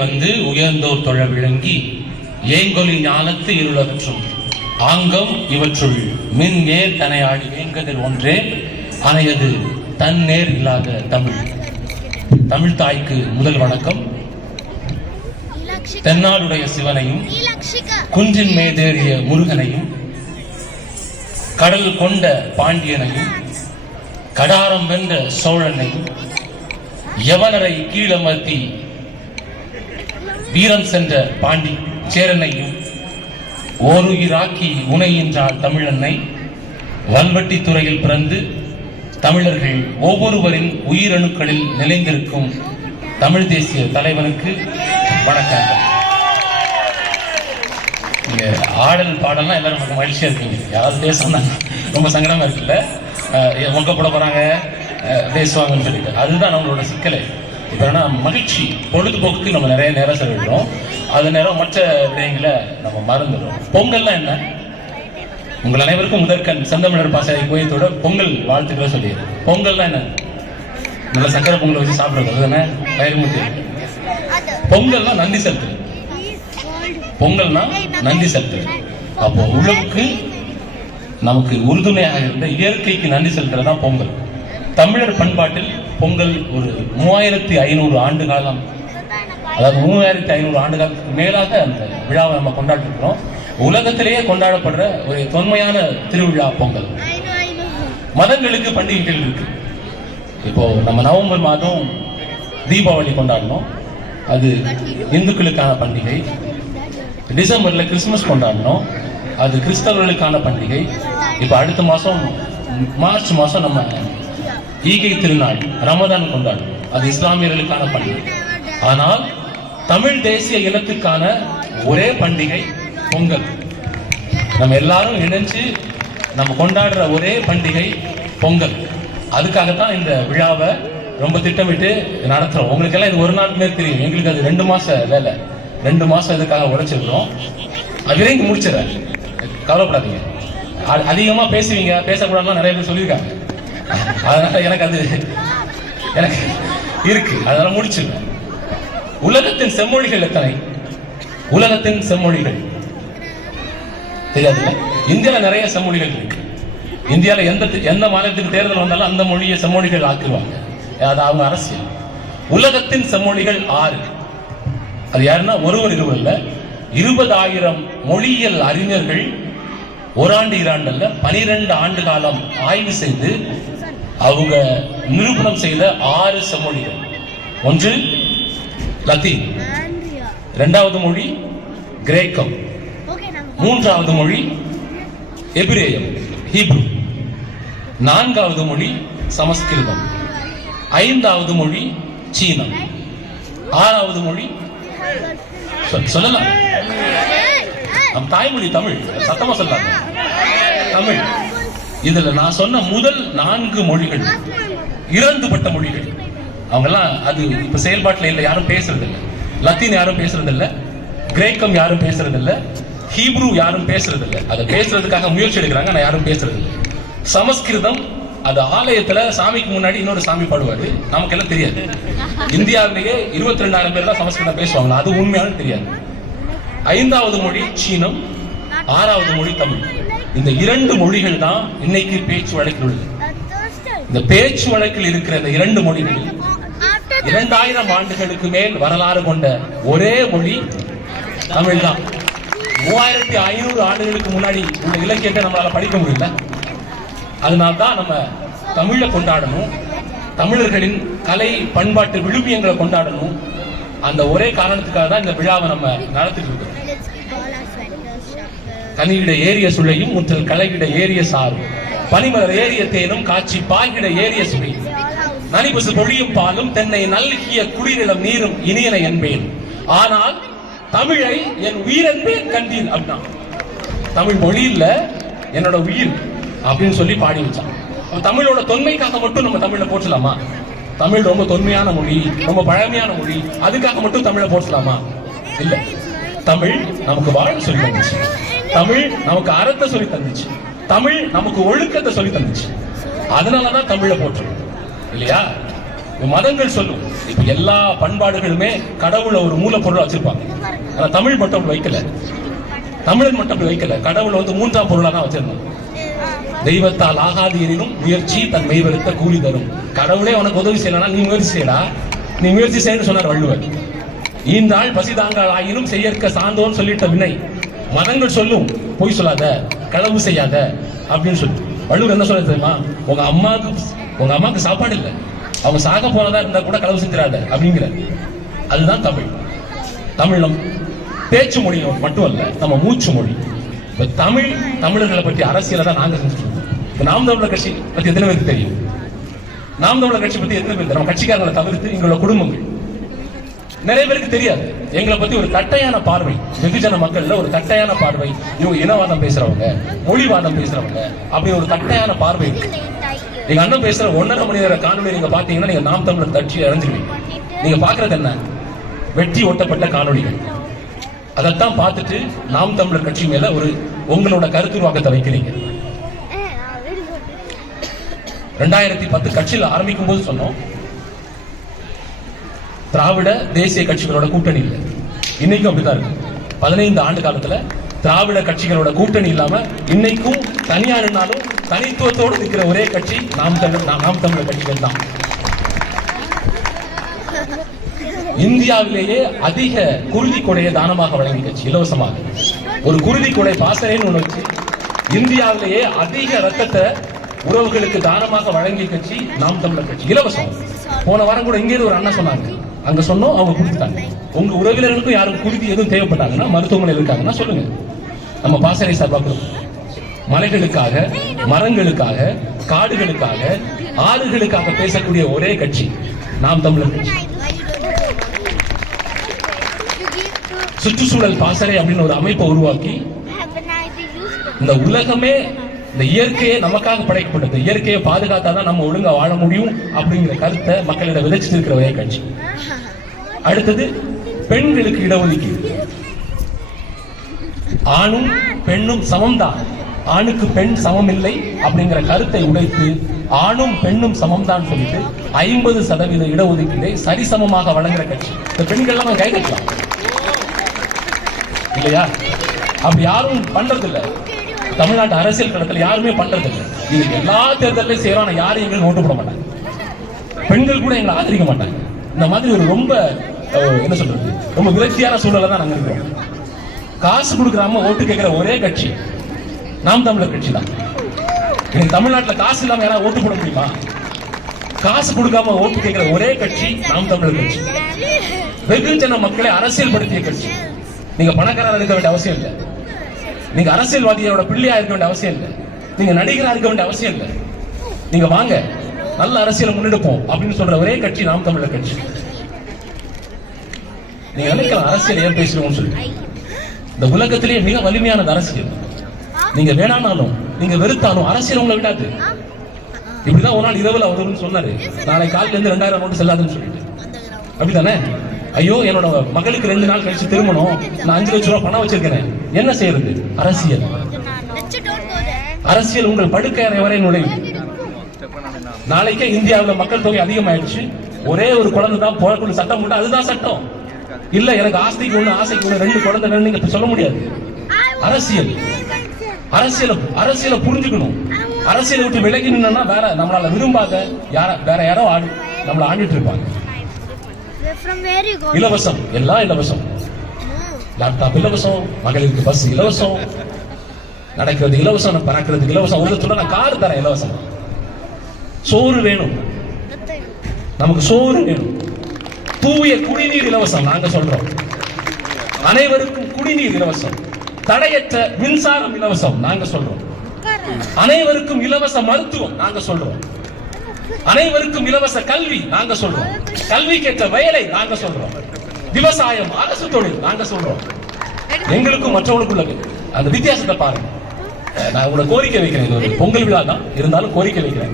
வந்து உயர்ந்தோர் தொழ விளங்கி ஏங்கொலி ஞானத்து இருளற்றும் ஆங்கம் இவற்றுள் மின் நேர் தனையாடி வேங்கதிர் ஒன்றே அணையது தன் நேர் இல்லாத தமிழ். தமிழ் தாய்க்கு முதல் வணக்கம். தென்னாடுடைய சிவனையும் குன்றின் மேதேறிய முருகனையும் கடல் கொண்ட பாண்டியனையும் கடாரம் வென்ற சோழனையும் யவனரை கீழமர்த்தி வீரம் சென்ற பாண்டி சேரனையும் ஓருயிராக்கி உனையின்றாள் தமிழன்னை வல்வெட்டி துறையில் பிறந்து தமிழர்கள் ஒவ்வொருவரின் உயிரணுக்களில் நிலைந்திருக்கும் தமிழ் தேசிய தலைவனுக்கு வணக்கங்கள். நீங்க ஆடல் பாடலாம் எல்லாரும் நமக்கு மகிழ்ச்சியா இருக்கீங்க. யாராவது பேசணும் ரொம்ப சங்கடமா இருக்குல்ல, மொக்க போட போறாங்க பேசுவாங்கன்னு சொல்லிட்டு. அதுதான் நம்மளோட சிக்கலை. இப்போ என்ன மகிழ்ச்சி பொழுதுபோக்குக்கு நம்ம நிறைய நேரம் செலவிடுறோம். அது நேரம் மற்ற விடயங்களை நம்ம மறந்துடுறோம். பொங்கல்லாம் என்ன? உங்கள் அனைவருக்கும் முதற்கண் செந்தமிழர் பாசறை கோயத்தோட பொங்கல் வாழ்த்துக்களை சொல்லிடுறேன். பொங்கல்லாம் என்ன? நல்ல சக்கரை பொங்கல் வச்சு சாப்பிடுறது அதுதானே வயிறுமுத்தி. பொங்கல்னா நன்றி செலுத்துறது. பொங்கல்னா நன்றி செலுத்துறது. அப்போ உழவுக்கு நமக்கு உறுதுணையாக இருந்த இயற்கைக்கு நன்றி செலுத்துறது தான் பொங்கல். தமிழர் பண்பாட்டில் பொங்கல் ஒரு 3500 ஆண்டு காலம், அதாவது 3500 ஆண்டு காலத்துக்கு மேலாக அந்த விழாவை நம்ம கொண்டாடிருக்கிறோம். உலகத்திலேயே கொண்டாடப்படுற ஒரு தொன்மையான திருவிழா பொங்கல். மதங்களுக்கு பண்டிகைகள் இருக்கு. இப்போ நம்ம நவம்பர் மாதம் தீபாவளி கொண்டாடணும், அது இந்துக்களுக்கான பண்டிகை. டிசம்பர்ல கிறிஸ்துமஸ் கொண்டாடணும், அது கிறிஸ்தவர்களுக்கான பண்டிகை. இப்போ அடுத்த மாசம் மார்ச் மாசம் நம்ம ஈகை திருநாள் ரமதான் கொண்டாடணும், அது இஸ்லாமியர்களுக்கான பண்டிகை. ஆனால் தமிழ் தேசிய இனத்துக்கான ஒரே பண்டிகை பொங்கல். நம்ம எல்லாரும் இணைஞ்சு நம்ம கொண்டாடுற ஒரே பண்டிகை பொங்கல். அதுக்காகத்தான் இந்த விழாவை ரொம்ப திட்டமிட்டு நடத்துறோம். உங்களுக்கு எல்லாம் இது ஒரு நாளுக்குமே தெரியும், எங்களுக்கு அது 2 மாச வேலை. 2 மாசம் இதுக்காக உழைச்சிருக்கிறோம். விரைந்து முடிச்சிடறேன், கவலைப்படாதீங்க. அதிகமா பேசுவீங்க, பேசக்கூடாதுலாம் நிறைய பேர் சொல்லியிருக்காங்க. அதனால எனக்கு அது இருக்கு, அதனால முடிச்சிருக்கேன். உலகத்தின் செம்மொழிகள் எத்தனை? உலகத்தின் செம்மொழிகள் தெரியாதுல்ல? இந்தியாவில் நிறைய செம்மொழிகள் இருக்கு. இந்தியாவில் எந்த மாநிலத்துக்கு தேர்தல் வந்தாலும் அந்த மொழியை செம்மொழிகள் ஆக்கிடுவாங்க, அது அவங்க அரசியல். உலகத்தின் செம்மொழிகள் 6. அது யாருன்னா ஒருவர் இருவர் இல்ல, 20,000 மொழியியல் அறிஞர்கள் ஓராண்டு 2 அல்ல 12 ஆண்டு காலம் ஆய்வு செய்து அவங்க நிரூபணம் செய்த 6 செம்மொழிகள். ஒன்று லத்தீன், 2வது மொழி கிரேக்கம், 3வது மொழி எபிரேயம் ஹீப்ரு, 4வது மொழி சமஸ்கிருதம், 5வது மொழி சீனம், 6வது மொழி சொல்லலாம் நம் தாய்மொழி தமிழ். சத்தமா சொல்லாங்க தமிழ். இதுல நான் சொன்ன முதல் 4 மொழிகள் இறந்துபட்ட மொழிகள். அவங்கெல்லாம் அது இப்ப செயல்பாட்டில் இல்லை, யாரும் பேசுறது இல்லை. லத்தீன் யாரும் பேசுறது இல்லை, கிரேக்கம் யாரும் பேசுறது இல்லை, ஹீப்ரு யாரும் பேசுறது இல்லை. அதை பேசுறதுக்காக முயற்சி எடுக்கிறாங்க, நான் யாரும் பேசுறது இல்லை. சமஸ்கிருதம் அது ஆலயத்துல சாமிக்கு முன்னாடி இன்னொரு சாமி பாடுவாரு, நமக்கு எல்லாம் தெரியாது. இந்தியாவிலேயே 22,000 பேர் தான் சமஸ்கிருதம் பேசுவாங்க, அது உண்மையானு தெரியாது. 5வது மொழி சீனம், 6வது மொழி தமிழ். இந்த 2 மொழிகள் தான் இன்னைக்கு பேச்சு வழக்கில் உள்ளது. இந்த பேச்சு வழக்கில் இருக்கிற இந்த 2 மொழிகள் 2000 ஆண்டுகளுக்கு மேல் வரலாறு கொண்ட ஒரே மொழி தமிழ் தான். 3500 ஆண்டுகளுக்கு முன்னாடி உள்ள இலக்கியத்தை நம்மளால படிக்க முடியல. அதனால்தான் நம்ம தமிழை கொண்டாடணும், தமிழர்களின் கலை பண்பாட்டு விழுமியங்களை கொண்டாடணும். அந்த ஒரே காரணத்துக்காக தான் இந்த விழாவை நம்ம நடத்திட்டு இருக்கோம். கனியிட ஏறிய சுளையும் முற்றல் கலையிட ஏறிய சாரும் பனிமலர் ஏறிய தேனும் காட்சி பாய்கிட ஏறிய சுவை நனிபசு பொழியும் பாலும் தென்னை நல்கிய குளிரிடம் நீரும் இனியன என்பேன். ஆனால் தமிழை என் உயிர் என்பேன் கண்டீர் அப்படின்னா, தமிழ் மொழி இல்ல என்னோட உயிர் அப்படின்னு சொல்லி பாடி வச்சான். தமிழோட தொன்மைக்காக மட்டும் நம்ம தமிழை போற்றலாமா? தமிழ் ரொம்ப தொன்மையான மொழி, ரொம்ப பழமையான மொழி, அதுக்காக மட்டும் தமிழை போற்றலாமா? இல்ல. தமிழ் நமக்கு வாழ சொல்லி தந்துச்சு, தமிழ் நமக்கு அறத்தை சொல்லி தந்துச்சு, தமிழ் நமக்கு ஒழுக்கத்தை சொல்லி தந்துச்சு. அதனாலதான் தமிழை போற்றணும் இல்லையா? மதங்கள் சொல்லும் இப்ப எல்லா பண்பாடுகளுமே கடவுளை ஒரு மூலப்பொருளை வச்சிருப்பாங்க. ஆனா தமிழ் மட்டும் அப்படி வைக்கல. தமிழன் மட்டும் அப்படி வைக்கல. கடவுளை வந்து மூன்றாம் பொருளா தான் வச்சிருந்தோம். தெய்வத்தால் ஆகாது எனினும் முயற்சி தன் மெய்வருத்த கூலி தரும். கடவுளே உனக்கு உதவி செய்யலாம், நீ முயற்சி செய்யடா, நீ முயற்சி செய்யன்னு சொன்னார் வள்ளுவர். ஈந்தாள் பசிதாங்கால் ஆயினும் செய்யற்க சான்றோன்னு சொல்லிட்ட வினை. மதங்கள் சொல்லும் பொய் சொல்லாத, களவு செய்யாத அப்படின்னு சொல்லி. வள்ளுவர் என்ன சொல்ல தெரியுமா? உங்க அம்மாவுக்கு சாப்பாடு இல்லை, அவங்க சாக போனதா இருந்தா கூட களவு செஞ்சிடாத அப்படிங்கிற. அதுதான் தமிழ். தமிழ் நம் பேச்சு மொழி மட்டும் அல்ல, நம்ம மூச்சு மொழி. இப்ப தமிழர்களை பற்றி அரசியலை தான் நாங்க செஞ்சுட்டு இருக்கோம். இப்ப நாம் தமிழர் கட்சி பத்தி எத்தனை பேருக்கு தெரியும்? நாம் தமிழர் கட்சி பத்தி எத்தனை பேருக்கு? நம்ம கட்சிக்காரங்களை தவிர்த்து எங்களோட குடும்பங்கள் நிறைய பேருக்கு தெரியாது. எங்களை பத்தி ஒரு தட்டையான பார்வை, வெகுஜன மக்கள்ல ஒரு தட்டையான பார்வை. இவங்க இனவாதம் பேசுறவங்க, மொழிவாதம் பேசுறவங்க, அப்படி ஒரு தட்டையான பார்வை இருக்கு. எங்க அண்ணன் பேசுற 1.5 மணி நேர காணொலி நீங்க பாத்தீங்கன்னா நீங்க நாம் தமிழர் கட்சியை இறஞ்சிருவீங்க. நீங்க பாக்குறது என்ன? வெற்றி ஒட்டப்பட்ட காணொலிகள். அதைத்தான் பார்த்துட்டு நாம் தமிழர் கட்சி மேல ஒரு உங்களோட கருத்துருவாக்கத்தை வைக்கிறீங்க. 2010 கட்சியில் ஆரம்பிக்கும் போது சொன்னோம், திராவிட தேசிய கட்சிகளோட கூட்டணி இல்லை. இன்னைக்கும் அப்படிதான் இருக்கு. 15 ஆண்டு காலத்துல திராவிட கட்சிகளோட கூட்டணி இல்லாம இன்னைக்கும் தனியா இருந்தாலும் தனித்துவத்தோடு இருக்கிற ஒரே கட்சி நாம் தமிழர் கட்சிகள் தான். இந்தியாவிலேயே அதிக குருதி கொடையை தானமாக வழங்கிய கட்சி, இலவசமாக. ஒரு குருதி கொடை பாசறைன்னு ஒண்ணு வச்சு இந்தியாவிலேயே அதிக ரத்தத்தை உறவுகளுக்கு தானமாக வழங்கிய கட்சி நாம் தமிழர் கட்சி, இலவசம். போன வாரம் கூட இங்கே ஒரு அண்ணா சொன்னாங்க, அங்க சொன்னோம், அவங்க கொடுத்துட்டாங்க. உங்க உறவினர்களுக்கும் யாரும் குருதி எதுவும் தேவைப்பட்டாங்கன்னா, மருத்துவமனை இருக்காங்கன்னா சொல்லுங்க, நம்ம பாசறை சார்பாக. மலைகளுக்காக, மரங்களுக்காக, காடுகளுக்காக, ஆறுகளுக்காக பேசக்கூடிய ஒரே கட்சி நாம் தமிழர் கட்சி. சுற்றுச்சூழல் பாசறை அப்படின்னு ஒரு அமைப்பை உருவாக்கி இந்த உலகமே, இந்த இயற்கையை நமக்காக படைக்கப்பட்டது, இயற்கையை பாதுகாத்தாதான் நம்ம ஒழுங்கா வாழ முடியும் அப்படிங்கிற கருத்தை மக்களிடம் விதைச்சிட்டு இருக்கிற ஒரே கட்சி. அடுத்தது பெண்களுக்கு இடஒதுக்கீடு. ஆணும் பெண்ணும் சமம்தான், ஆணுக்கு பெண் சமம் இல்லை அப்படிங்கிற கருத்தை உடைத்து ஆணும் பெண்ணும் சமம்தான் சொல்லிட்டு 50% இடஒதுக்கீடை சரிசமமாக வழங்குற கட்சி. இந்த பெண்கள் நம்ம கை கட்டலாம் இல்லையா? அப்படி யாரும் பண்றது இல்லை. தமிழ்நாட்டு அரசியல் களத்தில் யாருமே பண்றது இல்லை. இது எல்லா தேர்தலையும் செய்யறோம், ஆனா யாரும் எங்களுக்கு ஓட்டு போட மாட்டாங்க. பெண்கள் கூட எங்களை ஆதரிக்க மாட்டாங்க. இந்த மாதிரி ஒரு ரொம்ப என்ன சொல்றது, ரொம்ப விரக்தியான சூழலை தான் நாங்க இருக்கிறோம். காசு கொடுக்குறாம ஓட்டு கேட்கிற ஒரே கட்சி நாம் தமிழர் கட்சி தான். இன்னைக்கு தமிழ்நாட்டில் காசு இல்லாம யாராவது ஓட்டு போட முடியுமா? காசு கொடுக்காம ஓட்டு கேட்கிற ஒரே கட்சி நாம் தமிழர் கட்சி. வெகுஜன மக்களை அரசியல் படுத்திய கட்சி. நீங்க பணக்காரா இருக்க வேண்டிய அவசியம் இல்லை, நீங்க அரசியல்வாதியோட பிள்ளையா இருக்க வேண்டிய அவசியம் இல்லை, நீங்க நடிகரா இருக்க வேண்டிய அவசியம் இல்லை. நீங்க வாங்க, நல்ல அரசியலை முன்னெடுப்போம் அப்படின்னு சொல்ற ஒரே கட்சி நாம் தமிழர் கட்சி. நீங்க நினைக்கலாம் அரசியல் ஏன் பேசுறோம்னு சொல்லி. இந்த உலகத்திலேயே மிக வலிமையானது அரசியல். நீங்க வேணானாலும் நீங்க வெறுத்தாலும் அரசியல் உங்களை விடாது. இப்படிதான் ஒரு நாள் இரவுல அவருன்னு சொன்னாரு, நாளை காலையில இருந்து 2000 நோட்டு செல்லாதுன்னு சொல்லிட்டு. அப்படித்தானே? ஐயோ, என்னோட மகளுக்கு 2 நாள் கழிச்சு திருமணம், நான் 5 லட்சம் ரூபாய் பணம் வச்சிருக்கிறேன், என்ன செய்யறது? அரசியல். அரசியல் உங்கள் படுக்கை அறை வரை நுழையும். நாளைக்கே இந்தியாவில் மக்கள் தொகை அதிகமாயிடுச்சு, ஒரே ஒரு குழந்தை தான் போடக்கூடிய சட்டம் உண்டு, அதுதான் சட்டம். இல்ல எனக்கு ஆஸ்திக்கு ஒண்ணு ஆசைக்கு ஒண்ணு 2 குழந்தை வேணும் நீங்க சொல்ல முடியாது. அரசியல். அரசியலை புரிஞ்சுக்கணும். அரசியலை விட்டு விலகி நின்னா வேற நம்மளால விரும்பாத வேற யாரோ நம்மள ஆண்டிட்டு இருப்பாங்க. இலவசம், எல்லாம் இலவசம். லேப்டாப் இலவசம், மகளிருக்கு பஸ் இலவசம், நடக்கிறது இலவசம், பறக்கிறதுக்கு இலவசம். ஒரு சொல்ல நான் கார் தரேன் இலவசம். சோறு வேணும், நமக்கு சோறு வேணும். தூய குடிநீர் இலவசம் நாங்க சொல்றோம். அனைவருக்கும் குடிநீர் இலவசம். தடையற்ற மின்சாரம் இலவசம் நாங்க சொல்றோம். அனைவருக்கும் இலவச மருத்துவம் நாங்க சொல்றோம். அனைவருக்கும் இலவச கல்வி நாங்க சொல்றோம். கல்விக்கேற்ற வேலை நாங்க சொல்றோம். விவசாயம், அரசு தொழில் நாங்க சொல்றோம். எங்களுக்கும் மற்றவங்களுக்கும் அந்த வித்தியாசத்தை பாருங்க. நான் உங்களோட கோரிக்கை வைக்கிறேன். இது ஒரு பொங்கல் விழா தான், இருந்தாலும் கோரிக்கை வைக்கிறேன்.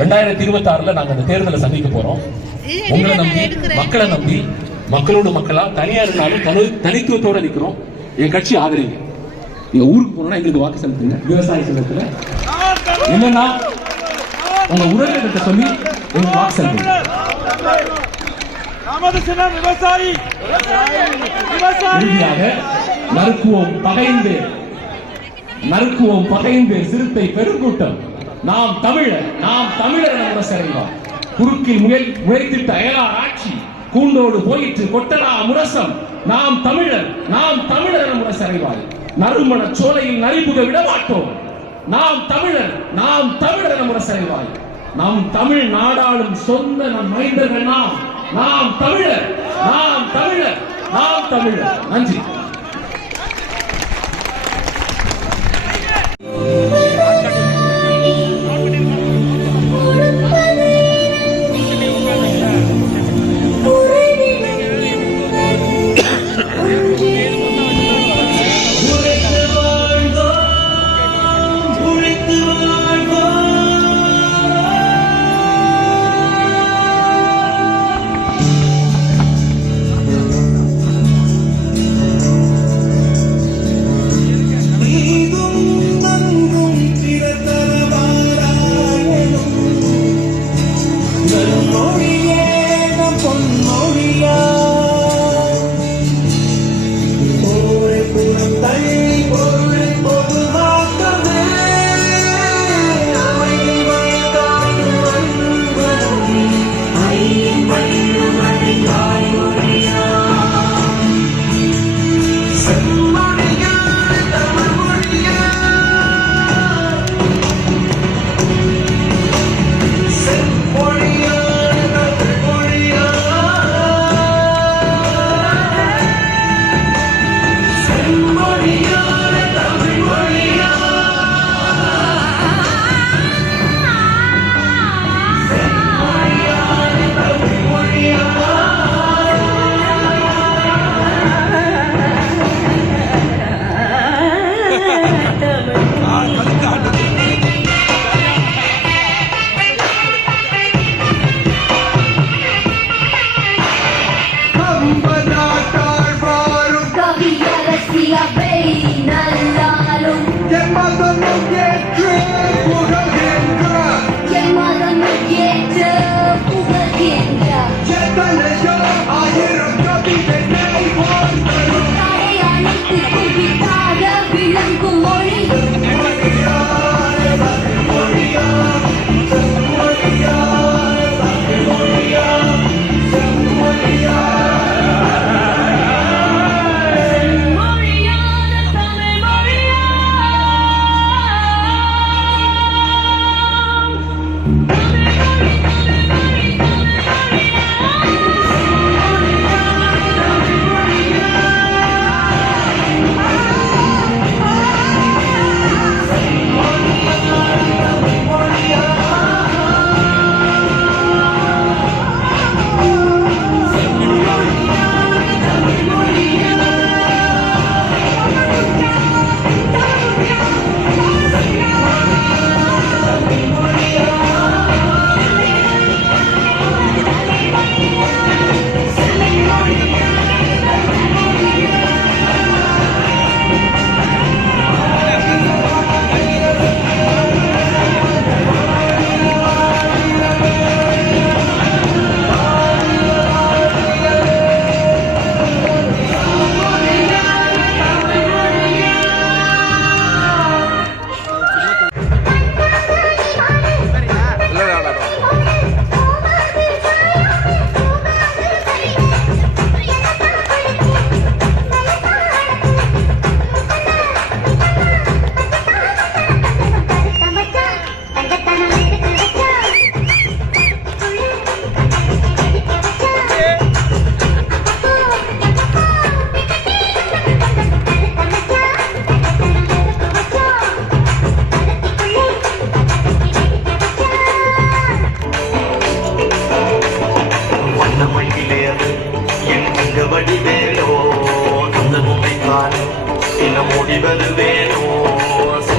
2026 நாங்க அந்த தேர்தலை சந்திக்க போறோம். உங்களை நம்பி, மக்களை நம்பி, மக்களோடு மக்களா தனியா இருந்தாலும் தனித்துவத்தோட நிக்கிறோம். என் கட்சி ஆதரிங்க. நீங்க ஊருக்கு போனா எங்களுக்கு வாக்கு செலுத்துங்க. விவசாய செலுத்துல என்னன்னா உங்க உறவினர்கிட்ட சொல்லி எங்களுக்கு வாக்கு செலுத்துங்க. நமது சின்னம் விவசாயி. இறுதியாக நறுக்குவோம் பகைந்து சிறுத்தை பெருங்கூட்டம். நாம் தமிழர் என முரசறைவார். குறுக்கில் முயற்சித்த அயலார் ஆட்சி கூண்டோடு போயிற்று கொட்டலா முரசம். நாம் தமிழர் என முரசறைவார். நறுமண சோலையில் நரிபுக விடமாட்டோம். நாம் தமிழர் என முரசறைவாய். நம் தமிழ் நாடாளும் சொந்த நம் மைந்தர்கள் நாம் தமிழர். நன்றி.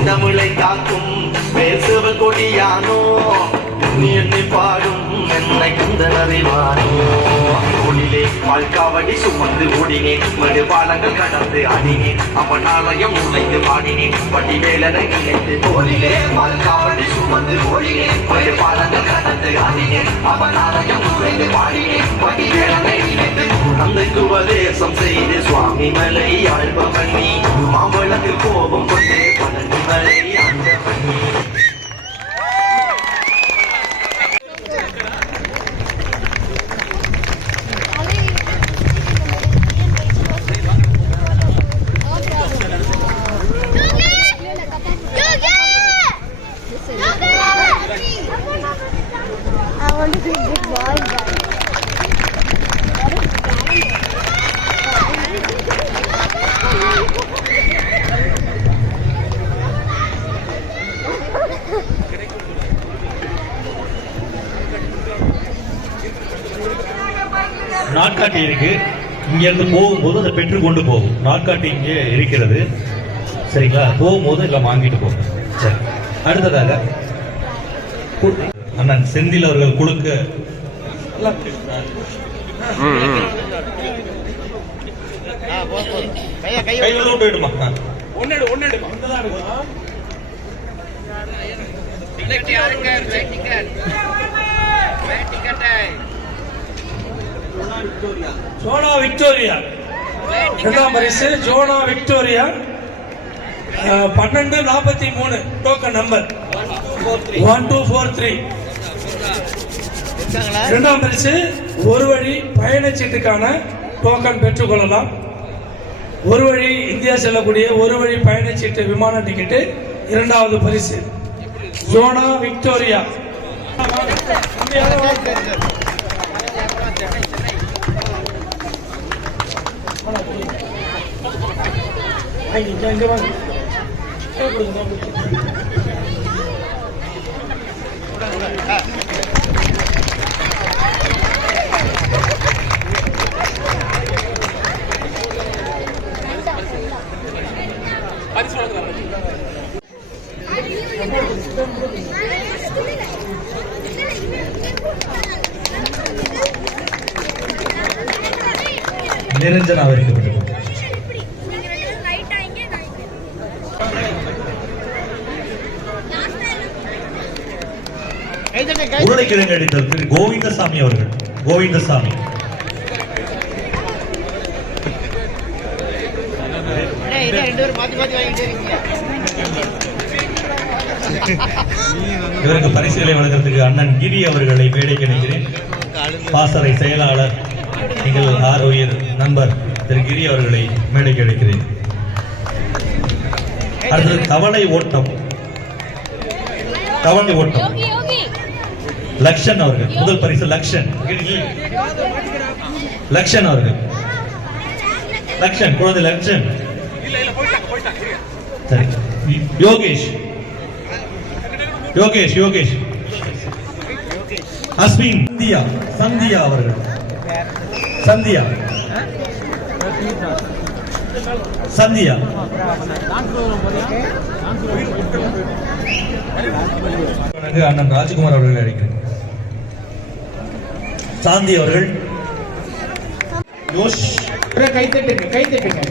தமிழை காக்கும் பேசுவ கொடியானோ நீ என்னை பாடும் என்னை கந்தனறிவானோ ஒளிலே வாழ்காவடி சுமந்து ஓடினேன் மடு பாலங்கள் கடந்து அடினேன் அவன் ஆலயம் நுழைந்து பாடினேன் வடிவேலனை நினைத்து ஒளிலே வாழ்காவடி சுமந்து ஓடினேன் மடு பாலங்கள் கடந்து அடினேன் அவன் ஆலயம் நுழைந்து பாடினேன் வடிவேலனை தந்தைக்கு உபதேசம் செய்து சுவாமி மலை ஆழ்பவன் நீ மாம்பழத்தில் கோபம் கொண்டே பழனி மலை ஆண்டவன் நீ. I want to see big ball. நாட்காட்டி இருக்கு. இங்க இருந்து போகும்போது அதை பெற்று கொண்டு போகும். நாட்காட்டி இங்கே இருக்கிறது. சரிங்களா? போகும்போது எல்லாம் வாங்கிட்டு போகும். சரி, அடுத்ததாக அண்ணன் செந்தில் அவர்கள் கொடுக்க கையோட விட்டுடுமா? ஜோனா விக்டோரியா இரண்டாம் பரிசு. ஜோனா விக்டோரியா 1243 டோக்கன் நம்பர் 1243. இரண்டாம் பரிசு ஒரு வழி பயணச்சீட்டுக்கான டோக்கன் பெற்றுக்கொள்ளலாம். ஒரு வழி இந்தியா செல்லக்கூடிய ஒரு வழி பயணச்சீட்டு விமான டிக்கெட்டு இரண்டாவது பரிசு. ஜோனா விக்டோரியா. நிரஞ்சனா அவருக்கு உருளைக்கிழங்கு அடித்தல் திரு கோவிந்தசாமி அவர்கள். கோவிந்தசாமி இவருக்கு பரிசுகளை வழங்குறதுக்கு அண்ணன் கிரி அவர்களை மேடைக்கு அழைக்கிறேன். பாசறை செயலாளர் நீங்கள் ஆரோக்கிய நண்பர் திரு கிரி அவர்களை மேடைக்கு அழைக்கிறேன். அடுத்தது தவளை ஓட்டம். தவளை ஓட்டம் லக்ஷன் அவர்கள் முதல் பரிசு. லக்ஷன் லக்ஷன் அவர்கள். லக்ஷன் குழந்தை லக்ஷன். சரி, யோகேஷ் யோகேஷ் யோகேஷ். அஸ்வின். சந்தியா சந்தியா அவர்கள். சந்தியா சந்தியா. அண்ணன் ராஜ்குமார் அவர்கள் அழைக்கிறேன். சாந்தி அவர்கள்.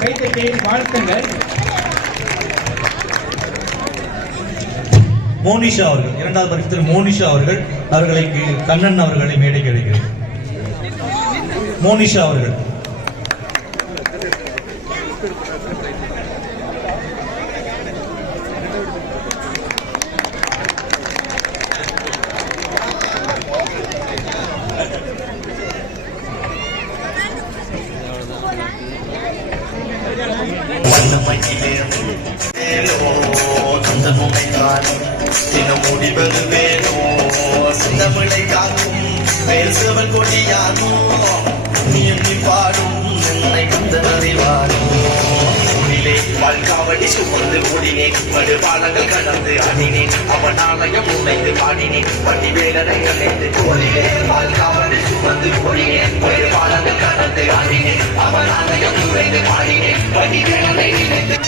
கைத்தட்டி வாழ்த்துங்கள். மோனிஷா அவர்கள் இரண்டாவது பரிசு. மோனிஷா அவர்கள் அவர்களை கண்ணன் அவர்களை மேடைக்கு அழைக்கிறேன். மோனிஷா அவர்கள். முடிவது வேணோ சிந்தமிழை காக்கும் வேல்சவன் கொடியானோ நீ எண்ணி பாடும் என்னை கந்த அறிவானோ வாழ்காவடி சுமந்து ஓடினேன் மறுபாலங்கள் கடந்து அணினேன் அவன் ஆலயம் உழைத்து பாடினேன் பட்டி வேலனை கலைந்து கோரினேன் வாழ்காவடி சுமந்து ஓடினேன் மறுபாலங்கள் கடந்து அணினேன் அவன் ஆலயம் உழைத்து பாடினேன் பட்டி வேலனை நினைத்து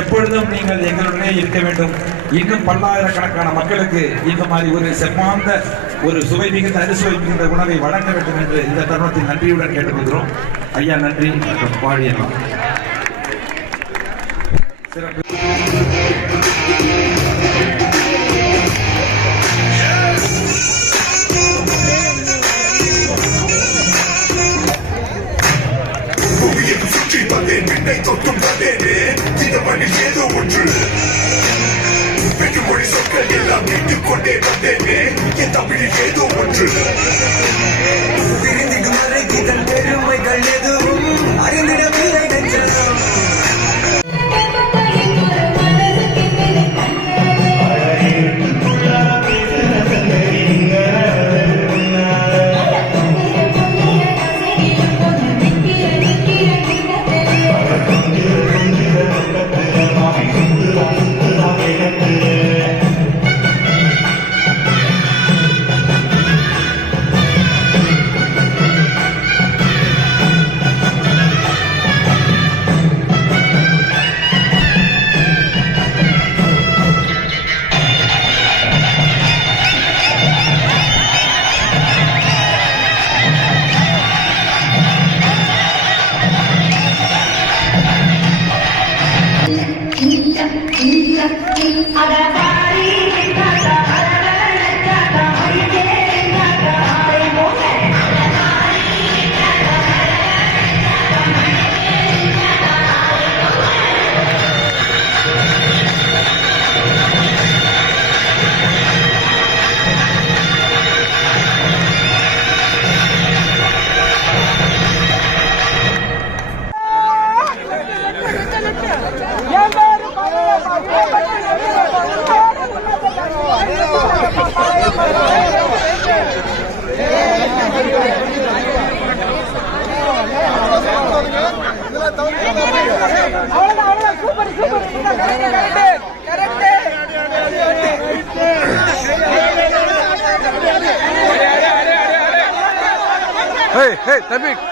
எப்பொழுதும் நீங்கள் எங்களுடனே இருக்க வேண்டும். இன்னும் பல்லாயிரக்கணக்கான மக்களுக்கு இந்த மாதிரி ஒரு செம்மாந்த ஒரு சுவை மிகுந்த அறுசுவை மிகுந்த உணவை வழங்க வேண்டும் என்று இந்த தருணத்தில் நன்றியுடன் கேட்டுக்கொள்கிறோம். ஐயா நன்றி. பாடியெல்லாம் சிறப்பு. தொட்டும் வந்தேனே இந்த மண்ணில் ஏதோ ஒன்று வெற்றுமொழி சொற்கள் எல்லாம் மீட்டுக் கொண்டே வந்தேனே என் தமிழில் ஏதோ ஒன்று பிரிந்து மறைக்கிதன் பெருமைகள் எதுவும் அறிந்திடவில்லை நெஞ்சம். Hey, hey, Tabik.